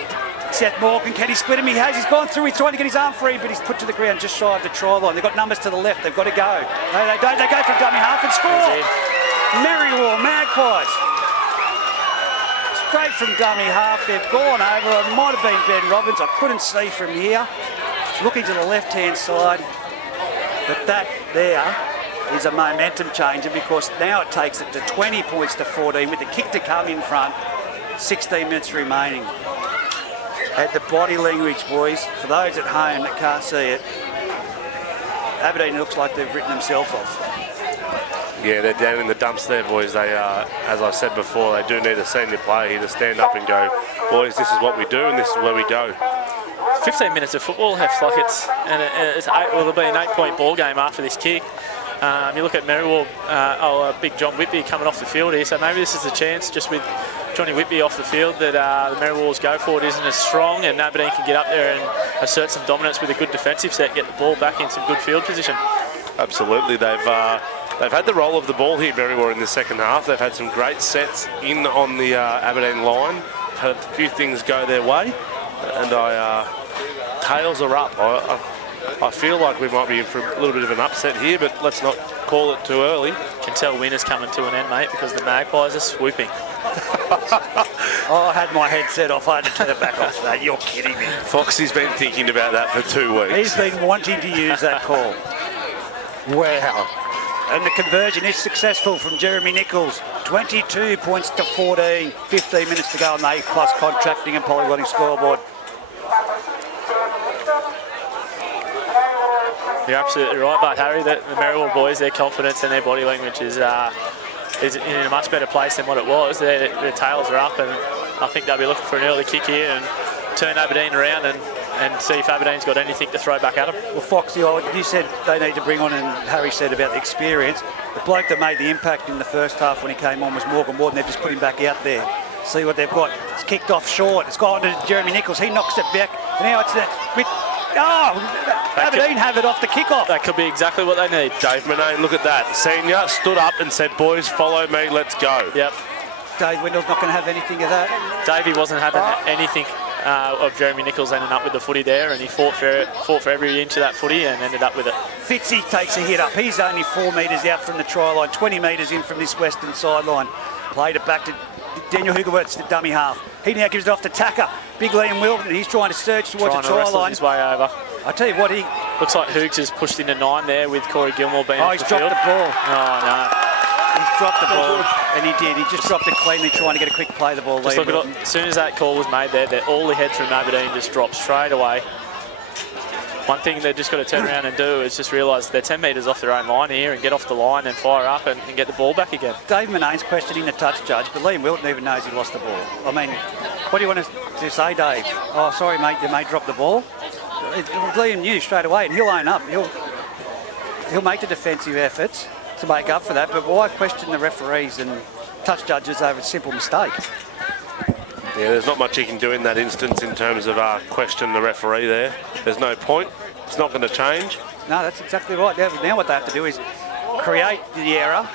Seth Morgan. Can he split him? He has. He's gone through. He's trying to get his arm free, but he's put to the ground just shy of the try line. They've got numbers to the left. They've got to go. No, they don't. They go from dummy half and score. Merriwa Magpies. Straight from dummy half. They've gone over. It might have been Ben Robbins. I couldn't see from here. Looking to the left-hand side. But that there is a momentum changer, because now it takes it to 20 points to 14 with the kick to come in front. 16 minutes remaining. At the body language, boys, for those at home that can't see it, Aberdeen looks like they've written themselves off. Yeah, they're down in the dumps there, boys. They are, as I said before, they do need a senior player here to stand up and go, boys, this is what we do and this is where we go. 15 minutes of football left, like it'll be an 8-point ball game after this kick. You look at Merriwa, big John Whitby coming off the field here, so maybe this is a chance, just with Johnny Whitby off the field, that the Merriwa's go forward isn't as strong, and Aberdeen can get up there and assert some dominance with a good defensive set, get the ball back in some good field position. Absolutely, they've had the roll of the ball here, Merriwa, in the second half. They've had some great sets in on the Aberdeen line, had a few things go their way, and tails are up. I feel like we might be in for a little bit of an upset here, but let's not call it too early. Can tell winter's coming to an end, mate, because the Magpies are swooping. I had my headset off. I had to turn it back off. That. You're kidding me. Foxy's been thinking about that for 2 weeks. He's been wanting to use that call. Wow. And the conversion is successful from Jeremy Nichols. 22 points to 14. 15 minutes to go on the A+ contracting and polywelding scoreboard. You're absolutely right, but Harry, the Merriwa boys, their confidence and their body language is in a much better place than what it was. Their tails are up, and I think they'll be looking for an early kick here and turn Aberdeen around and see if Aberdeen's got anything to throw back at them. Well, Foxy, you said they need to bring on, and Harry said about the experience. The bloke that made the impact in the first half when he came on was Morgan Ward, and they've just put him back out there. See what they've got. It's kicked off short. It's gone to Jeremy Nichols. He knocks it back. Now it's with... Aberdeen have it off the kick-off. That could be exactly what they need. Dave Manane, look at that. Senior stood up and said, boys, follow me, let's go. Yep. Dave Wendell's not going to have anything of that. Davey wasn't having anything of Jeremy Nichols ending up with the footy there, and he fought for every inch of that footy and ended up with it. Fitzy takes a hit up. He's only 4 metres out from the try line, 20 metres in from this western sideline. Played it back to Daniel Hoogerwerth's the dummy half. He now gives it off to Tucker. Big Liam Wilton, he's trying to surge towards the try line. His way over. I tell you what, he... Looks like Hoogs has pushed into 9 there with Corey Gilmore being he's dropped the ball. Oh, no. He's dropped the ball, and he did. He just dropped it cleanly, trying to get a quick play the ball. Just look at it. As soon as that call was made there, all the heads from Aberdeen just dropped straight away. One thing they've just got to turn around and do is just realise they're 10 metres off their own line here and get off the line and fire up and get the ball back again. Dave Manane's questioning the touch judge, but Liam Wilton even knows he lost the ball. I mean, what do you want to say, Dave? Oh, sorry, mate, the mate dropped the ball. Liam knew straight away, and he'll own up. He'll make the defensive efforts to make up for that, but why question the referees and touch judges over a simple mistake? Yeah, there's not much he can do in that instance in terms of question the referee there. There's no point. It's not going to change. No, that's exactly right. Now what they have to do is create the error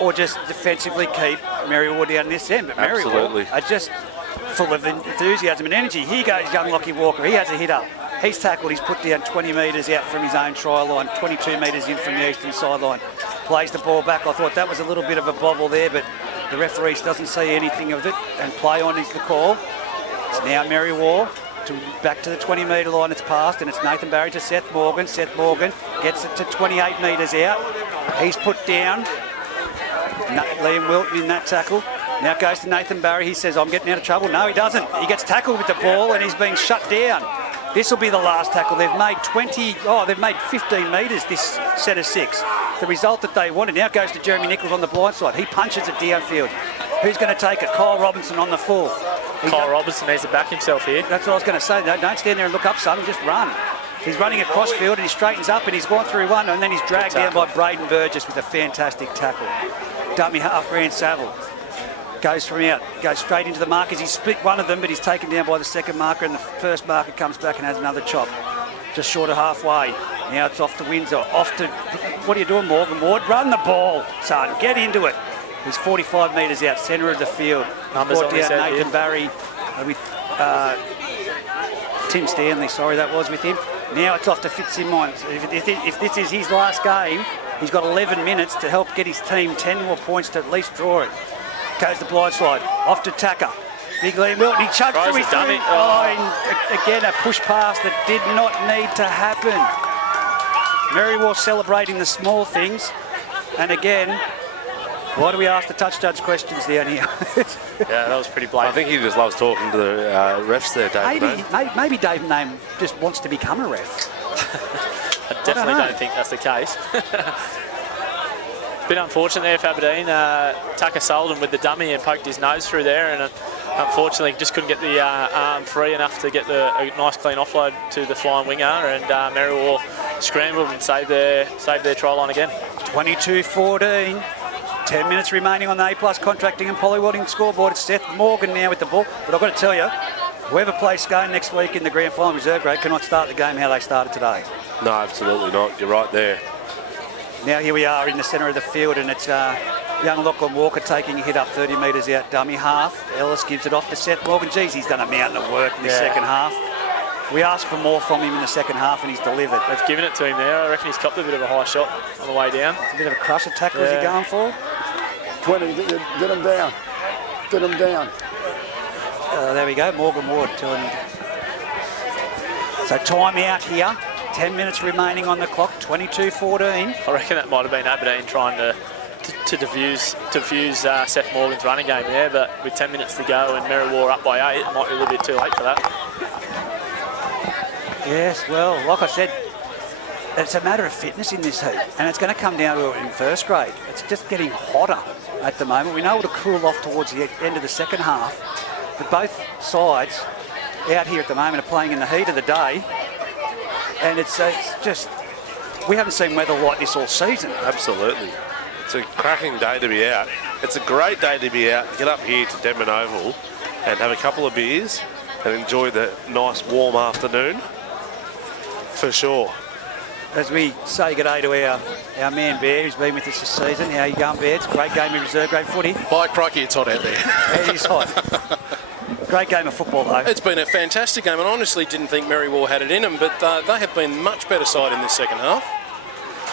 or just defensively keep Merriwa down this end. But Absolutely. Merriwa are just full of enthusiasm and energy. Here goes young Lockie Walker. He has a hit up. He's tackled. He's put down 20 metres out from his own try line, 22 metres in from the eastern sideline. Plays the ball back. I thought that was a little bit of a bobble there, but the referee doesn't see anything of it, and play on is the call. It's now Merriwa back to the 20-metre line. It's passed, and it's Nathan Barry to Seth Morgan. Seth Morgan gets it to 28 metres out. He's put down. Liam Wilton in that tackle. Now it goes to Nathan Barry. He says, I'm getting out of trouble. No, he doesn't. He gets tackled with the ball, and he's being shut down. This will be the last tackle. They've made 15 metres this set of 6. The result that they wanted. Now it goes to Jeremy Nichols on the blind side. He punches it downfield. Who's going to take it? Kyle Robinson on the full. Kyle Robinson needs to back himself here. That's what I was going to say. Don't stand there and look up, son. Just run. He's running across field and he straightens up and he's gone through one, and then he's dragged down by Braden Burgess with a fantastic tackle. Dummy half, Grant Saville. Goes from out, goes straight into the markers. He's split one of them, but he's taken down by the second marker, and the first marker comes back and has another chop. Just short of halfway. Now it's off to Windsor. Off to, what are you doing, Morgan Ward? Run the ball, son. Get into it. He's 45 metres out, centre of the field. Numbers brought on down this Nathan Barry with Tim Stanley, that was with him. Now it's off to Fitzsimmons. If this is his last game, he's got 11 minutes to help get his team 10 more points to at least draw it. Goes the blind slide, off to Tucker. Big Liam Milton, he chucked through his dummy. Again, a push pass that did not need to happen. Merriwa celebrating the small things. And again, why do we ask the touch judge questions down here? Yeah, that was pretty blatant. I think he just loves talking to the refs there, Dave. Maybe Dave Name just wants to become a ref. I definitely don't think that's the case. Bit unfortunate there for Aberdeen. Tucker sold him with the dummy and poked his nose through there, and unfortunately just couldn't get the arm free enough to get a nice clean offload to the flying winger, and Merriwa scrambled and saved their try line again. 22-14. 10 minutes remaining on the A+ contracting and Polly Welding scoreboard. It's Seth Morgan now with the ball, but I've got to tell you, whoever plays Scone next week in the grand final reserve grade cannot start the game how they started today. No, absolutely not. You're right there. Now here we are in the centre of the field, and it's young Lachlan Walker taking a hit up 30 metres out, dummy half. Ellis gives it off to Seth Morgan. Geez, he's done a mountain of work in the second half. We asked for more from him in the second half, and he's delivered. They've given it to him there. I reckon he's copped a bit of a high shot on the way down. A bit of a crusher tackle is he going for? 20, get him down. Get him down. There we go, Morgan Ward telling him. So time out here. 10 minutes remaining on the clock, 22-14. I reckon that might have been Aberdeen trying to diffuse Seth Morgan's running game there, but with 10 minutes to go and Merriwa up by 8, it might be a little bit too late for that. Yes, well, like I said, it's a matter of fitness in this heat, and it's going to come down to it in first grade. It's just getting hotter at the moment. We know it'll cool off towards the end of the second half, but both sides out here at the moment are playing in the heat of the day. And it's just, we haven't seen weather like this all season. Absolutely. It's a cracking day to be out. It's a great day to be out, get up here to Denman Oval and have a couple of beers and enjoy the nice warm afternoon, for sure. As we say good day to our man Bear, who's been with us this season. How you going, Bear? It's a great game of reserve grade footy. By crikey, it's hot out there. It is hot. Great game of football, though. It's been a fantastic game, and I honestly didn't think Merriwa had it in them, but they have been much better side in this second half.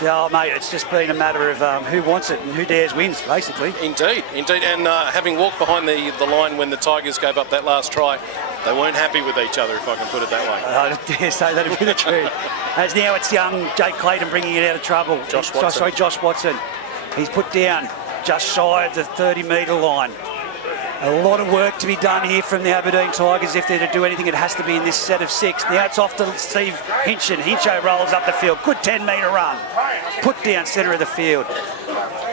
Yeah, mate, it's just been a matter of who wants it and who dares wins, basically. Indeed. And having walked behind the line when the Tigers gave up that last try, they weren't happy with each other, if I can put it that way. I dare say that'd be the truth. As now it's young Jake Clayton bringing it out of trouble. Josh Watson. He's put down just shy of the 30-metre line. A lot of work to be done here from the Aberdeen Tigers. If they're to do anything, it has to be in this set of 6. Now it's off to Steve Hinchin. Hincho rolls up the field. Good 10-metre run. Put down centre of the field.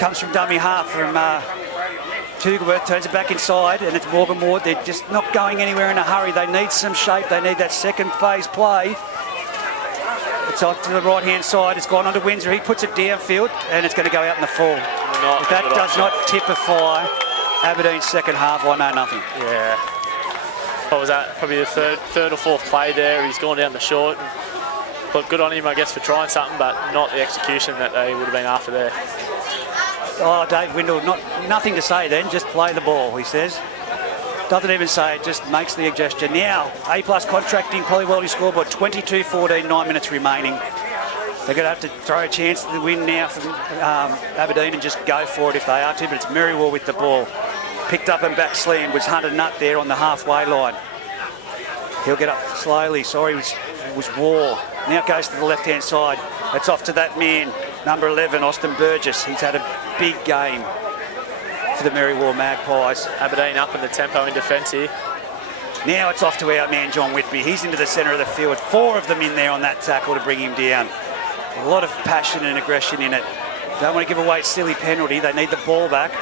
Comes from dummy half from Tugelworth. Turns it back inside, and it's Morgan Ward. They're just not going anywhere in a hurry. They need some shape. They need that second phase play. It's off to the right-hand side. It's gone onto Windsor. He puts it downfield, and it's going to go out in the full. If that does not typify Aberdeen's second half, I know nothing. Yeah. what was that? Probably the third or fourth play there. He's gone down the short. And, look, good on him, I guess, for trying something, but not the execution that they would have been after there. Oh, Dave Windle, nothing to say then, just play the ball, he says. Doesn't even say it, just makes the gesture. Now, A+ contracting, Polywaldy scoreboard, 22-14, 9 minutes remaining. They're going to have to throw a chance to the win now from Aberdeen and just go for it if they are to, but it's Merriwa with the ball. Picked up and back slam, was Hunter Nutt there on the halfway line. He'll get up slowly, sorry, it was War. Now it goes to the left-hand side. It's off to that man, number 11, Austin Burgess. He's had a big game for the Merriwa Magpies. Aberdeen up in the tempo in defence here. Now it's off to our man, John Whitby. He's into the centre of the field. 4 of them in there on that tackle to bring him down. A lot of passion and aggression in it. Don't want to give away a silly penalty. They need the ball back.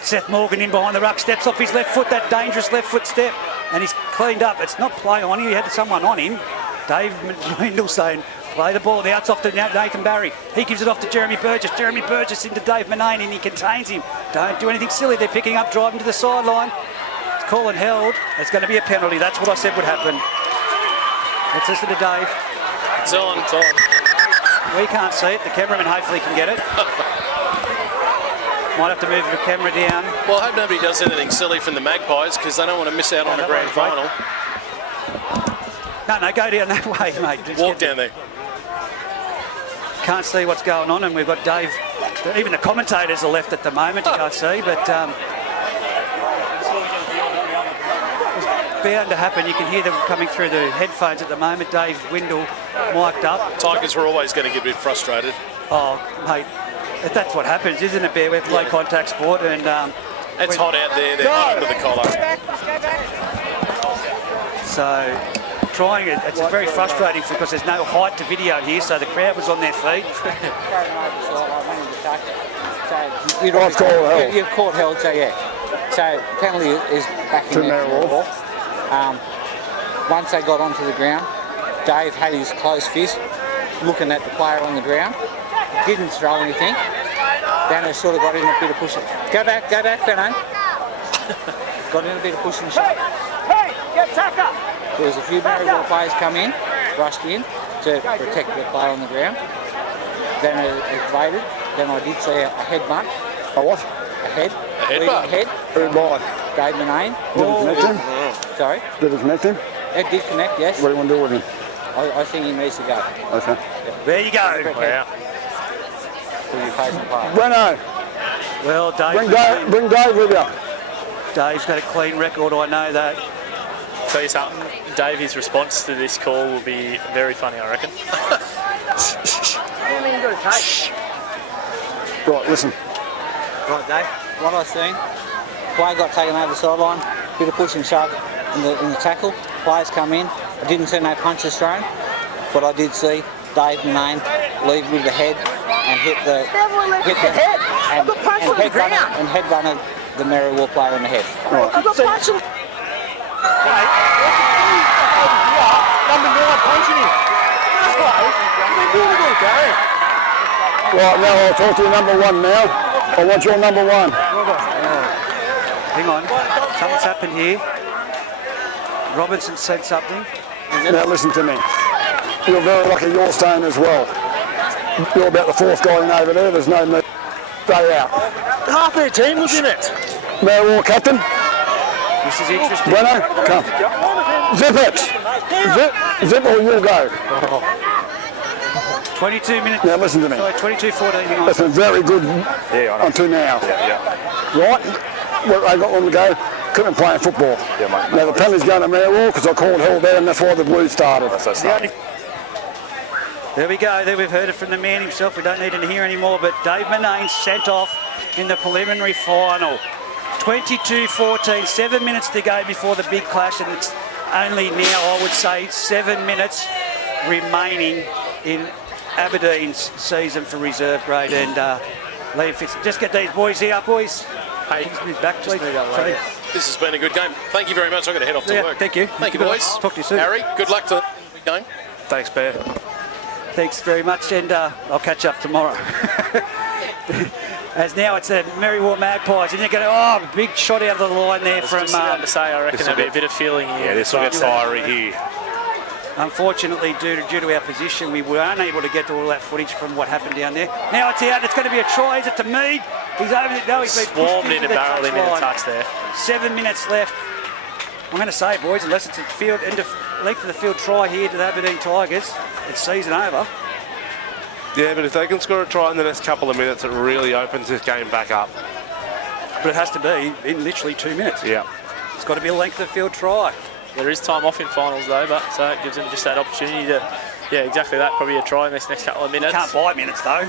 Seth Morgan in behind the ruck, steps off his left foot, that dangerous left foot step, and he's cleaned up. It's not play on him, he had someone on him. Dave Windle saying, play the ball. Now it's off to Nathan Barry. He gives it off to Jeremy Burgess. Jeremy Burgess into Dave Manane, and he contains him. Don't do anything silly. They're picking up, driving to the sideline. It's call and held. It's going to be a penalty. That's what I said would happen. Let's listen to Dave. It's on, it's on. We can't see it. The cameraman hopefully can get it. Might have to move the camera down. Well, I hope nobody does anything silly from the Magpies because they don't want to miss out on a grand final. No, go down that way, mate. Just walk down there. Can't see what's going on, and we've got Dave. Even the commentators are left at the moment, you can't see, but it's bound to happen. You can hear them coming through the headphones at the moment. Dave Windle mic'd up. Tigers were always going to get a bit frustrated. Oh, mate, that's what happens, isn't it, Bear? We're low contact sport, and it's hot out there. They're hot under the collar. So trying it, it's very frustrating because there's no height to video here, so the crowd was on their feet. You've caught held, so yeah. So penalty is back in there. Once they got onto the ground, Dave had his closed fist looking at the player on the ground. Didn't throw anything. Then they sort of got in a bit of pushing. Go back, Fernand. Got in a bit of push and shove. Hey, get Tucker! There was a few Merriwa players come in, rushed in to protect the player on the ground. Then it evaded. Then I did see a headbutt. A what? A head. A headbutt? Head. Who by? Dave Manane. Did it connect him? Sorry? Did it connect him? It did connect, yes. What do you want to do with him? I think he needs to go. Okay. There you go. Wow. Who you facing player? Breno, Well, Dave. bring Dave with you. Dave's got a clean record, I know that. Tell you something, Dave, his response to this call will be very funny, I reckon. Right, listen. Right, Dave. What I seen, player got taken over the sideline, bit of push and shove in the tackle. Players come in. I didn't see no punches thrown, but I did see Dave Manane leave with the head and hit the head. And headbutted the Merriwa player in the head. Right. I've got punch him. Number 9 punching him. Right, now I'll talk to you number 1 now. I want your number 1. Hang on. Something's happened here. Robinson said something. Now listen to me. You're very lucky you're staying as well. You're about the 4th guy in over there. There's no need. Stay out. Half their team was in it. Merriwa captain. This is interesting. Breno, come. Zip it. Zip or you'll go. 22 minutes. Now listen to me. Sorry, 22-14. Hang on. That's been very good Yeah, I know. until now. Right? What they got on the go, couldn't play football. Yeah, mate. Now the penalty's going to Merriwa because I called hell there and that's why the Blues started. There we go. There we've heard it from the man himself. We don't need to hear anymore. But Dave Manane sent off in the preliminary final. 22-14. 7 minutes to go before the big clash, and it's only now, I would say, 7 minutes remaining in Aberdeen's season for reserve grade. And Liam Fitz, just get these boys here, boys. Hey, back, please. Sorry. This has been a good game. Thank you very much. I've got to head off to Yeah, work. thank you. Thank you, boys. Talk to you soon. Harry, good luck to the game. Thanks, Bear. Thanks very much, and I'll catch up tomorrow. As now it's the Merriwa Magpies, and they're going to, big shot out of the line there from... to say, I reckon there'll be a bit of feeling here. Yeah, this will get fiery here. Unfortunately, due to our position, we were unable to get to all that footage from what happened down there. Now it's out. It's going to be a try. Is it to Mead? He's over there. No, he's been swarmed into barrel into the touch there. 7 minutes left. I'm going to say, boys, unless it's a field length of the field try here to the Aberdeen Tigers, it's season over. Yeah, but if they can score a try in the next couple of minutes, it really opens this game back up. But it has to be in literally 2 minutes. Yeah. It's got to be a length of the field try. There is time off in finals though, but so it gives them just that opportunity to, yeah, exactly that. Probably a try in this next couple of minutes. You can't buy minutes though.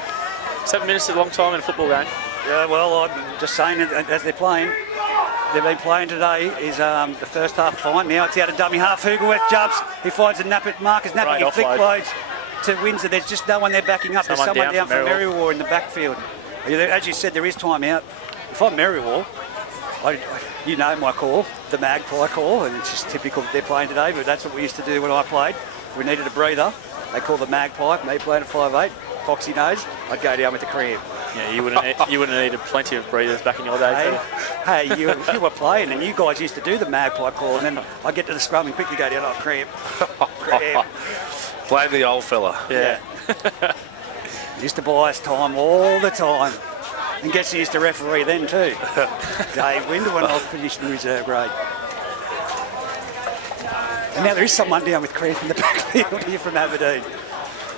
7 minutes is a long time in a football game. Yeah, well, I'm just saying it as they've been playing today is the first half fine. Now it's out of dummy half. Hugelworth jumps. He finds a Marcus Nappy. He flick loads to Windsor. There's just no one there backing up. There's someone down from Merriwa in the backfield. As you said, there is time out. If I'm Merriwa, you know my call, the Magpie call, and it's just typical that they're playing today, but that's what we used to do when I played. We needed a breather. They call the Magpie, me playing at 5'8", Foxy knows, I'd go down with the cramp. Yeah, you would have needed plenty of breathers back in your day. Hey, you were playing, and you guys used to do the Magpie call, and then I get to the scrum and quickly go down, cramp. Blame the old fella. Yeah. Used to buy us time all the time. And guess he used to referee then too. Dave Winder when I was finished in reserve grade. And now there is someone down with cramp in the backfield here from Aberdeen.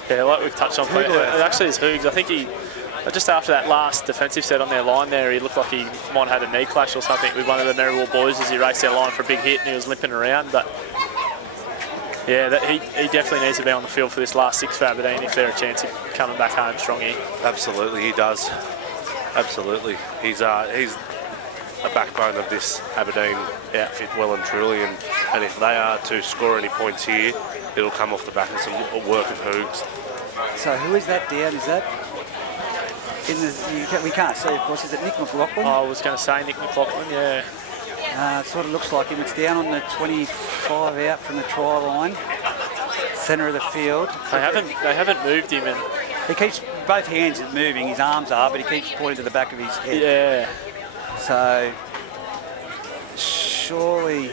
Yeah, like we've touched on, it actually is Hoogs. I think just after that last defensive set on their line there, he looked like he might have had a knee clash or something with one of the Merriwa boys as he raced their line for a big hit and he was limping around. But yeah, he definitely needs to be on the field for this last 6 for Aberdeen if they're a chance of coming back home strong here. Absolutely, he does. Absolutely. He's a backbone of this Aberdeen outfit well and truly, and if they are to score any points here, it'll come off the back of some work of Hoogs. So who is that down? Is that we can't see, of course. Is it Nick McLaughlin? I was going to say Nick McLaughlin, yeah. It sort of looks like him. It's down on the 25 out from the try line, centre of the field. They haven't moved him, and he keeps both hands moving. His arms are, but he keeps pointing to the back of his head. Yeah. So surely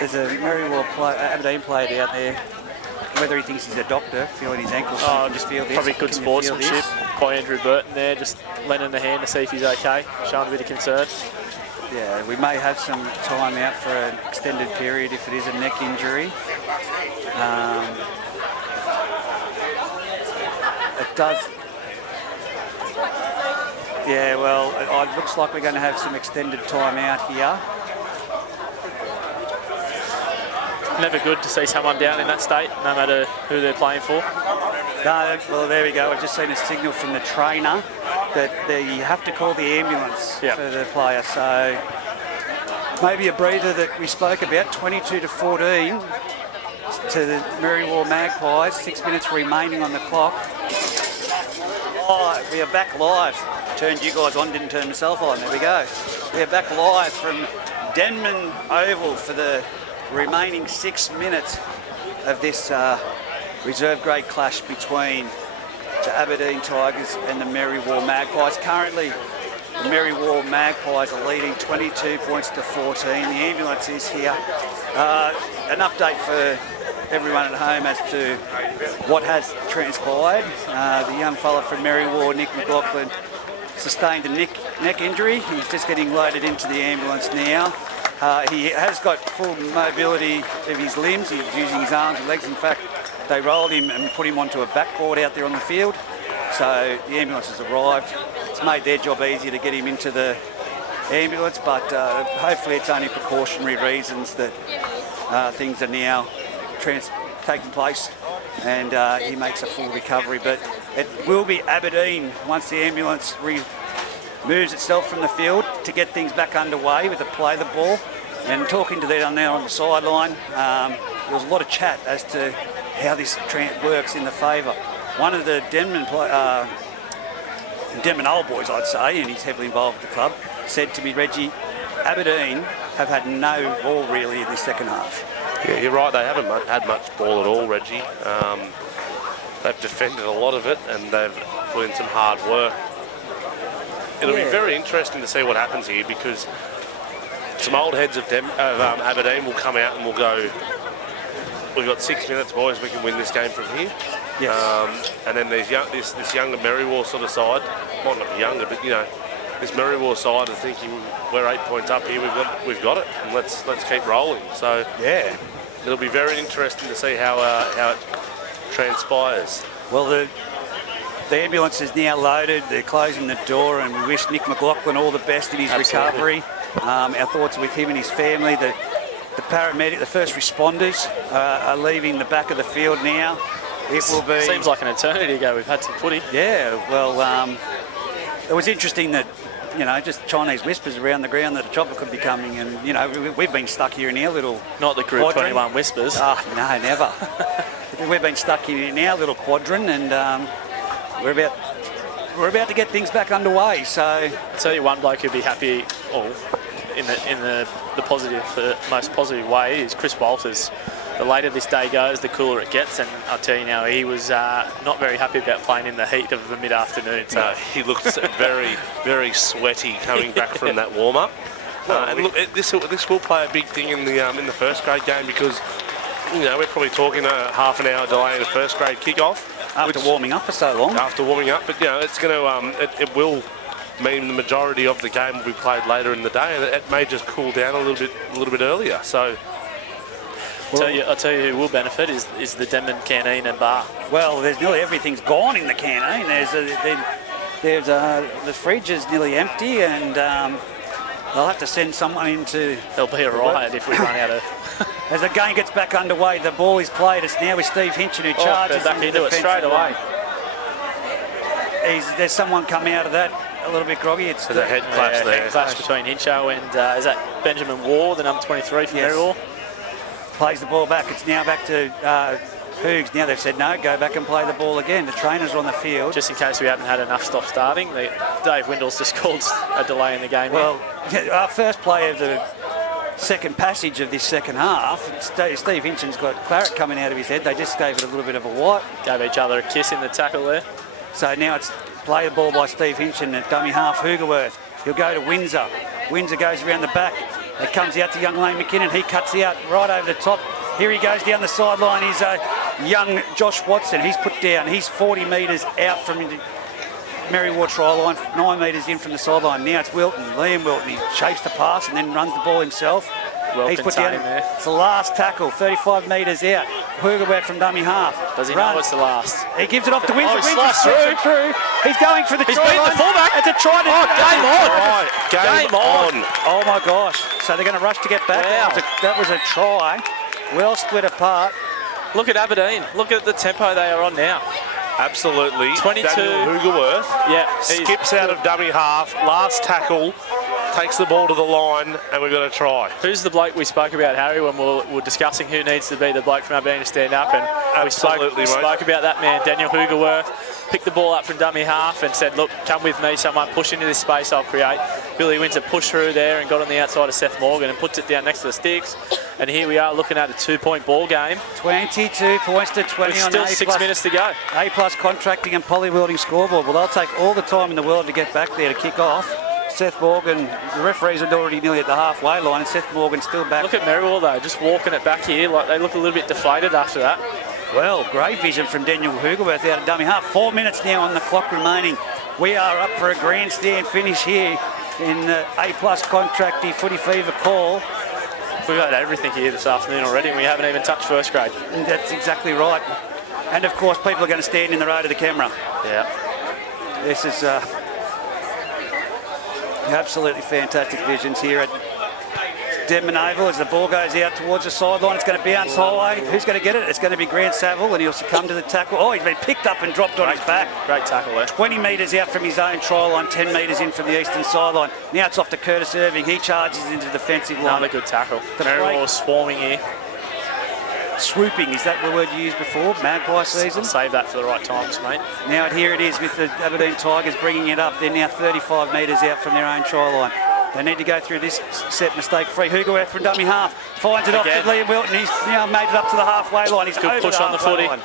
there's a Merriwa Aberdeen player down there. Whether he thinks he's a doctor, feeling his ankle. Just feel this. Probably good sportsmanship by Andrew Burton there, just lending a hand to see if he's okay, showing a bit of concern. Yeah, we may have some time out for an extended period if it is a neck injury. It does. Yeah, well, it looks like we're going to have some extended time out here. Never good to see someone down in that state, no matter who they're playing for. No, well, there we go. I've just seen a signal from the trainer that you have to call the ambulance for the player. So maybe a breather that we spoke about, 22-14 to the Merriwa Magpies. 6 minutes remaining on the clock. Oh, we are back live. Turned you guys on, didn't turn myself on. There we go. We are back live from Denman Oval for the remaining 6 minutes of this reserve grade clash between the Aberdeen Tigers and the Merriwa Magpies. Currently, the Merriwa Magpies are leading 22 points to 14. The ambulance is here. An update for everyone at home as to what has transpired. The young fella from Merriwa, Nick McLaughlin, sustained a neck injury. He's just getting loaded into the ambulance now. He has got full mobility of his limbs. He's using his arms and legs. In fact, they rolled him and put him onto a backboard out there on the field. So the ambulance has arrived. It's made their job easier to get him into the ambulance, but hopefully it's only precautionary reasons that things are now taking place and he makes a full recovery. But it will be Aberdeen once the ambulance moves itself from the field to get things back underway with the play the ball. And talking to them now on the sideline, there was a lot of chat as to how this works in the favour. One of the Denman old boys, I'd say, and he's heavily involved with the club, said to me, Reggie, Aberdeen have had no ball really in the second half. Yeah, you're right, they haven't had much ball at all, Reggie. They've defended a lot of it and they've put in some hard work. it'll be very interesting to see what happens here, because some old heads of Aberdeen will come out and will go, we've got 6 minutes, boys, we can win this game from here. Yes. And then there's this younger Merriwa sort of side, well, not younger, but this Merriwa side are thinking we're 8 points up here, we've got it, and let's keep rolling. So Yeah. it'll be very interesting to see how it transpires. Well, the ambulance is now loaded. They're closing the door, and we wish Nick McLaughlin all the best in his recovery. Our thoughts are with him and his family. The paramedic, the first responders are leaving the back of the field now. It will be... Seems like an eternity ago we've had some footy. Yeah, well, it was interesting that, just Chinese whispers around the ground that a chopper could be coming, and, we've been stuck here in our little... Not the Group quadrant. 21 whispers. Oh, no, never. We've been stuck here in our little quadrant, and we're about to get things back underway. So I'll tell you one bloke who'd be happy, in the positive, the most positive way, is Chris Walters. The later this day goes, the cooler it gets, and I'll tell you now, he was not very happy about playing in the heat of the mid-afternoon. So No, he looked very, very sweaty coming back from that warm-up. And look, this will play a big thing in the first grade game, because we're probably talking a half an hour delay in a first grade kickoff after warming up for so long. After warming up, but it's going to it will mean the majority of the game will be played later in the day, and it may just cool down a little bit earlier. So. Well, I'll tell you who will benefit is the Denman canteen and bar. Well, there's nearly everything's gone in the canteen. The fridge is nearly empty, and they'll have to send someone into... There'll be a riot if we run out of... As the game gets back underway, the ball is played. It's now with Steve Hinchin, who charges back into it straight away. There's someone coming out of that a little bit groggy. It's There's a head clash there. Head clash between Hincho and is that Benjamin Waugh, the number 23 from Merriwa? Plays the ball back. It's now back to Hoogs. Now they've said no, go back and play the ball again. The trainers are on the field. Just in case we haven't had enough stop starting, Dave Windle's just called a delay in the game. Well, our first play of the second passage of this second half, Steve Hinchin's got claret coming out of his head. They just gave it a little bit of a wipe. Gave each other a kiss in the tackle there. So now it's play the ball by Steve Hinchin at dummy half. Hoogerworth. He'll go to Windsor. Windsor goes around the back. It comes out to young Lane McKinnon. He cuts out right over the top. Here he goes down the sideline. He's young Josh Watson. He's put down. He's 40 metres out from the Merriwa try line, 9 metres in from the sideline. Now it's Wilton, Liam Wilton. He shapes the pass and then runs the ball himself. Well He's put down there. It's the last tackle, 35 metres out. Hoogerworth from dummy half. Does he know it's the last? He gives it off to Windsor. Oh, he Windsor sliced through. He's going for the He's try beaten line. the fullback. It's a try. Game on. Right, game on. Oh my gosh. So they're going to rush to get back. Wow. That was a try. Well split apart. Look at Aberdeen. Look at the tempo they are on now. Absolutely. 22. Daniel Hoogerworth Yeah. skips out of dummy half. Last tackle. Takes the ball to the line, and we've got a try. Who's the bloke we spoke about, Harry, when we were discussing who needs to be the bloke from Aberdeen to stand up? And Absolutely, we spoke about that man, Daniel Hoogerworth. Picked the ball up from dummy half and said, look, come with me, someone push into this space I'll create. Billy Windsor pushed through there and got on the outside of Seth Morgan and puts it down next to the sticks. And here we are looking at a 2-point ball game. 22 points to 20 With on still A+. 6 minutes to go. A+ contracting and Poly Welding scoreboard. Well, they'll take all the time in the world to get back there to kick off. Seth Morgan, the referees are already nearly at the halfway line, and Seth Morgan's still back. Look at Merriwa though, just walking it back here. Like they look a little bit deflated after that. Well, great vision from Daniel Hoogerworth out of dummy half. 4 minutes now on the clock remaining. We are up for a grandstand finish here in the A+ contracty footy fever call. We've had everything here this afternoon already, and we haven't even touched first grade. And that's exactly right. And of course, people are going to stand in the road of the camera. Yeah. This is absolutely fantastic visions here at Denman Oval as the ball goes out towards the sideline. It's going to bounce high. Who's going to get it? It's going to be Grant Saville, and he'll succumb to the tackle. Oh, he's been picked up and dropped on his back. Great tackle there. 20 metres out from his own try line, 10 metres in from the eastern sideline. Now it's off to Curtis Irving. He charges into the defensive line. Another good tackle. The Merriwa swarming here. Swooping, is that the word you used before? Magpie season? I'll save that for the right times, mate. Now here it is with the Aberdeen Tigers bringing it up. They're now 35 metres out from their own try line. They need to go through this set mistake-free. Hoogerworth from dummy half finds it off to Liam Wilton. He's now made it up to the halfway line. He's good over push the on the footy. line.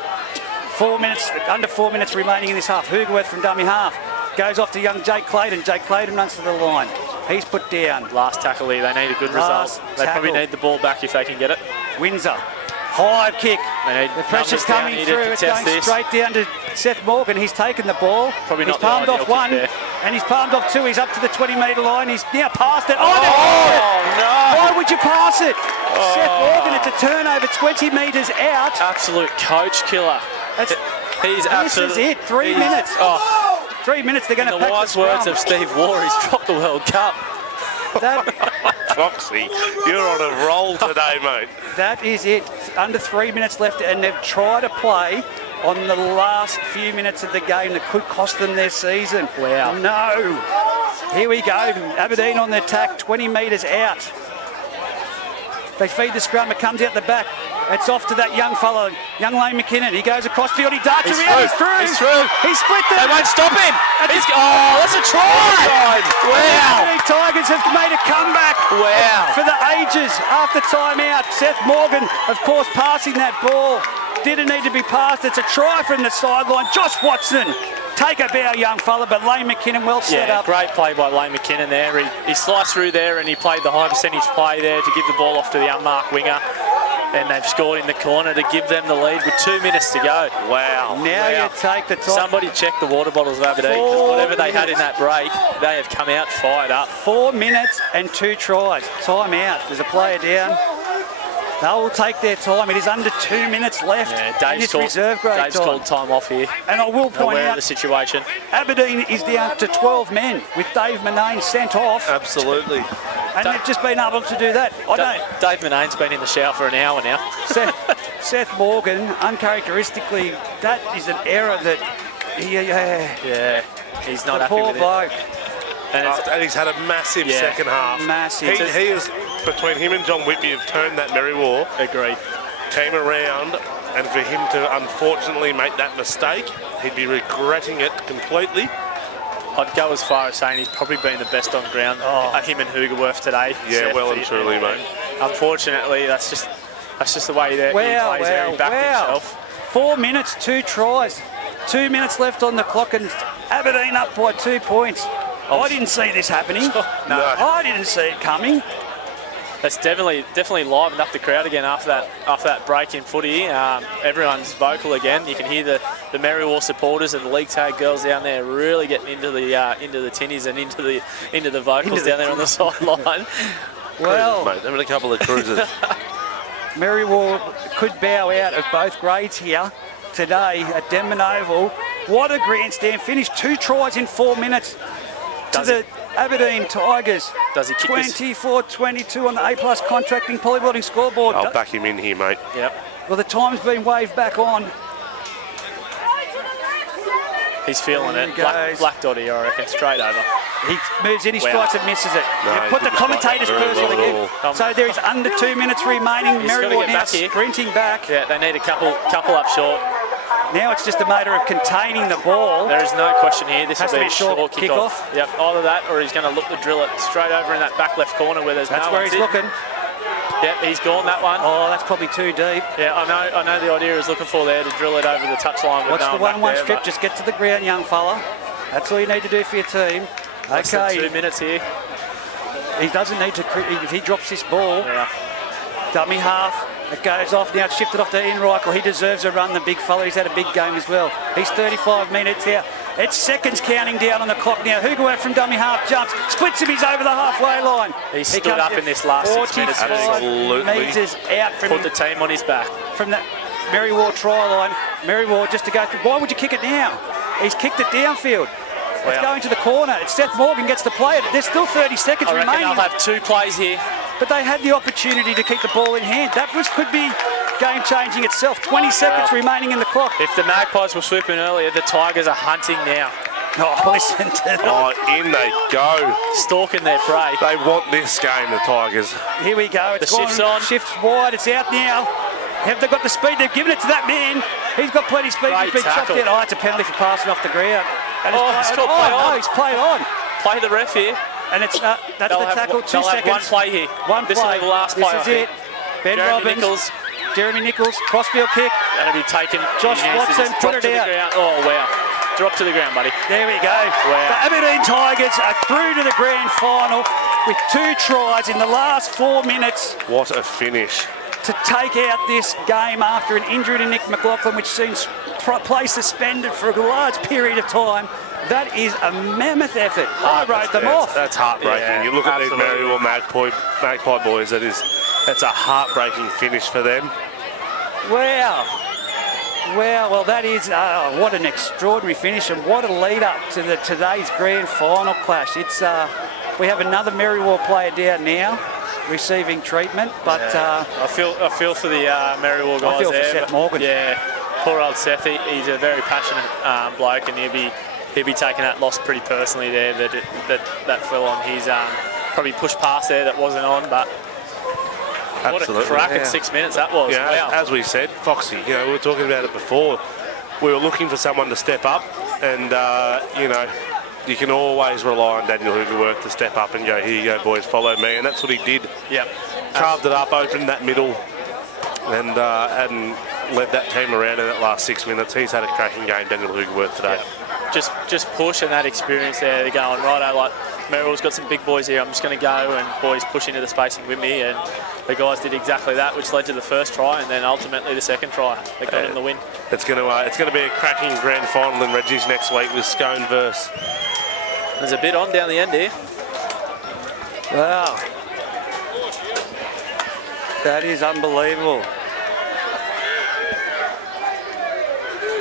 4 minutes, under 4 minutes remaining in this half. Hoogerworth from dummy half. Goes off to young Jake Clayton. Jake Clayton runs to the line. He's put down. Last tackle here, they need a good Last result. They probably tackle. need the ball back if they can get it. Windsor. High kick. They need The pressure's numbers down coming here to through. It's contest going this. straight down to Seth Morgan. He's taken the ball. Probably he's not the palmed ideal off kick one. there. And he's palmed off two. He's up to the 20-metre line. He's now past it. Oh, no. Why would you pass it? Seth Morgan, it's a turnover 20 metres out. Absolute coach killer. That's, He's this absolutely. is it. 3 he's- minutes. Oh, 3 minutes. They're going in to the pack wise the words scrum. of Steve Waugh, he's dropped the World Cup. That, Foxy, you're on a roll today, mate. that is it. Under 3 minutes left, and they've tried to play on the last few minutes of the game that could cost them their season. Wow. No. Here we go. Aberdeen on the attack, 20 metres out. They feed the scrum. It comes out the back. It's off to that young fellow, young Lane McKinnon. He goes across field. He darts He's around. through. He's through. He's through. He split They them. won't stop him. That's a try. The Wow. Aberdeen Tigers have made a comeback. Wow. For the ages after timeout. Seth Morgan, of course, passing that ball. Didn't need to be passed. It's a try from the sideline. Josh Watson. Take a bow, young fella, but Lane McKinnon well set Yeah, up. great play by Lane McKinnon there. He sliced through there and he played the high percentage play there to give the ball off to the unmarked winger. And they've scored in the corner to give them the lead with 2 minutes to go. Wow. Now you take the time. Somebody check the water bottles of Aberdeen, because whatever they had in that break, they have come out fired up. 4 minutes and 2 tries. Time out. There's a player down. They will take their time. It is under 2 minutes left Yeah, in Dave's this called, reserve grade Dave's time. called time off here. And I will point Aware of out, the situation. Aberdeen is down to 12 men with Dave Manane sent off. Absolutely. And they've just been able to do that. I don't. Dave Manane's been in the shower for an hour now. Seth Morgan, uncharacteristically, that is an error that Yeah, he's not the happy poor with it. bloke. And it's, And he's had a massive Yeah. second half. Massive. He is, between him and John Whitby, have turned that Merriwa agreed. team around, and for him to unfortunately make that mistake, he'd be regretting it completely. I'd go as far as saying he's probably been the best on ground. Him and Hoogerworth today. Yeah, Seth, well and truly, mate. Unfortunately, that's just the way that he plays there. He backed himself. 4 minutes, 2 tries. 2 minutes left on the clock, and Aberdeen up by 2 points. I didn't see this happening. No. I didn't see it coming. That's definitely livened up the crowd again after that break in footy. Everyone's vocal again. You can hear the Merriwa supporters and the league tag girls down there really getting into the tinnies and into the vocals down there on the sideline. Well, Mate, they're in a couple of cruisers. Merriwa could bow out of both grades here today at Denman Oval. What a grandstand finish. 2 tries in 4 minutes to the Aberdeen Tigers. Does he kick this? 24-22 on the A+ contracting polybuilding scoreboard. I'll back him in here, mate. Yep. Well, the time's been waved back on. He's feeling There it. he goes. Black dotty, I reckon, straight over. He moves in, he Wow. strikes and misses it. No, You he put the didn't commentator's strike very cursor well at again. all. So there is under 2 minutes remaining. He's gotta Merriwa get now back here. sprinting back. Yeah, they need a couple up short. Now it's just a matter of containing the ball. There is no question here. This Has will to be be a short short kick-off. Yep, either that or he's going to look to drill it straight over in that back left corner where there's That's no where one he's sitting. looking. Yep, he's gone that one. Oh, that's probably too deep. Yeah, I know the idea is looking for there to drill it over the touchline. With Watch no the one back 1-1 there, strip. but Just get to the ground, young fella. That's all you need to do for your team. less than 2 Okay, minutes here. he doesn't need to. If he drops this ball, Yeah. dummy half. It goes off now. It's shifted off to Ian Reichel. He deserves a run. The big fella. He's had a big game as well. He's 35 minutes here. It's seconds counting down on the clock now. Hoogerworth from dummy half jumps, splits him. He's over the halfway line. He stood comes up in in this last 6 minutes. 45 Absolutely. metres out from Put the team on his back. from that Merriwa try line. Merriwa just to go through. Why would you kick it now? He's kicked it downfield. It's Wow. going to the corner. It's Seth Morgan gets to play it. There's still 30 seconds I reckon remaining, they'll have 2 plays here. but they had the opportunity to keep the ball in hand. That could be game-changing itself. 20 seconds remaining in the clock. If the Magpies were swooping earlier, the Tigers are hunting now. Oh, listen to that. Oh, in they go. Stalking their prey. They want this game, the Tigers. Here we go. It's The shift's gone. on. Shift's wide. It's out now. Have they got the speed? They've given it to that man. He's got plenty of speed. Great He's been chopped tackle. out. Oh, it's a penalty for passing off the ground. And Oh, it's he's got play no, on. he's played on. Play the ref here. And it's that's They'll the have tackle. one- 2 they'll have seconds. one play here. One This play. will be the last This play, I is think. it. Ben Jeremy Robbins. Nichols. Jeremy Nichols. Crossfield kick. That'll be taken. Josh He misses. Watson, It's put dropped it to the out. ground. Oh, wow. Drop to the ground, buddy. There we go. Wow. The Aberdeen Tigers are through to the grand final with 2 tries in the last 4 minutes What a finish. to take out this game after an injury to Nick McLaughlin, which seems play suspended for a large period of time. That is a mammoth effort. I wrote them off. That's heartbreaking. Yeah, you look at these absolutely. Merriwa Magpie boys, that's a heartbreaking finish for them. Wow. Wow, well that is, what an extraordinary finish and what a lead up to today's grand final clash. It's we have another Merriwa player down now receiving treatment, but I feel for the Merriwa guys I feel for there. Seth Morgan. Yeah, poor old Seth. He's a very passionate bloke, and he'll be taking that loss pretty personally there. That fell on his probably pushed past there that wasn't on, but. Absolutely. What a cracking 6 minutes that was. Yeah, Wow. as we said, Foxy, we were talking about it before. We were looking for someone to step up, and, you can always rely on Daniel Hoogerworth to step up and go, here you go, boys, follow me. And that's what he did. Yep. Carved it up, opened that middle, and led that team around in that last 6 minutes. He's had a cracking game, Daniel Hoogerworth, today. Yep. Just push and that experience there. They're going, right, like, Merrill's got some big boys here. I'm just going to go and boys push into the spacing with me. And the guys did exactly that, which led to the first try and then ultimately the second try. They got in the win. It's going to be a cracking grand final in Reggie's next week with Scone verse. There's a bit on down the end here. wow. That is unbelievable.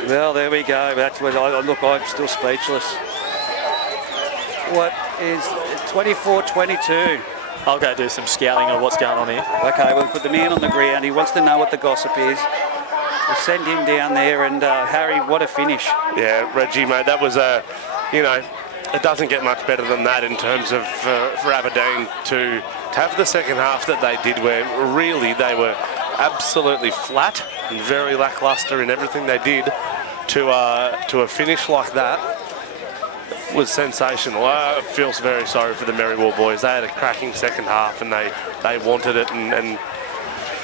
Well, there we go. That's what look, I'm still speechless. What is 24-22? I'll go do some scouting of what's going on here. Okay, we'll put the man on the ground. He wants to know what the gossip is. We'll send him down there, and Harry, what a finish. Yeah, Reggie, mate, that was it doesn't get much better than that in terms of for Aberdeen to have the second half that they did, where really they were absolutely flat and very lacklustre in everything they did. To a finish like that was sensational. I feel very sorry for the Merriwa boys. They had a cracking second half and they wanted it, and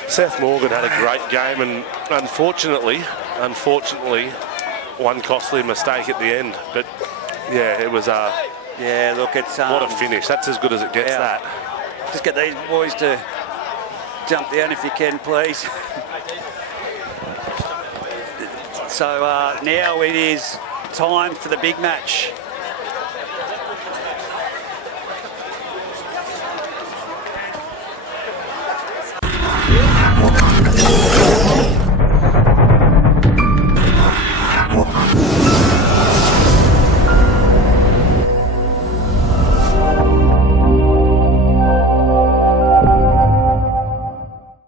Seth Morgan had a great game, and unfortunately one costly mistake at the end. But yeah, it was Yeah, look, it's what a finish. That's as good as it gets. yeah. That Just get these boys to jump down if you can, please. So now it is time for the big match.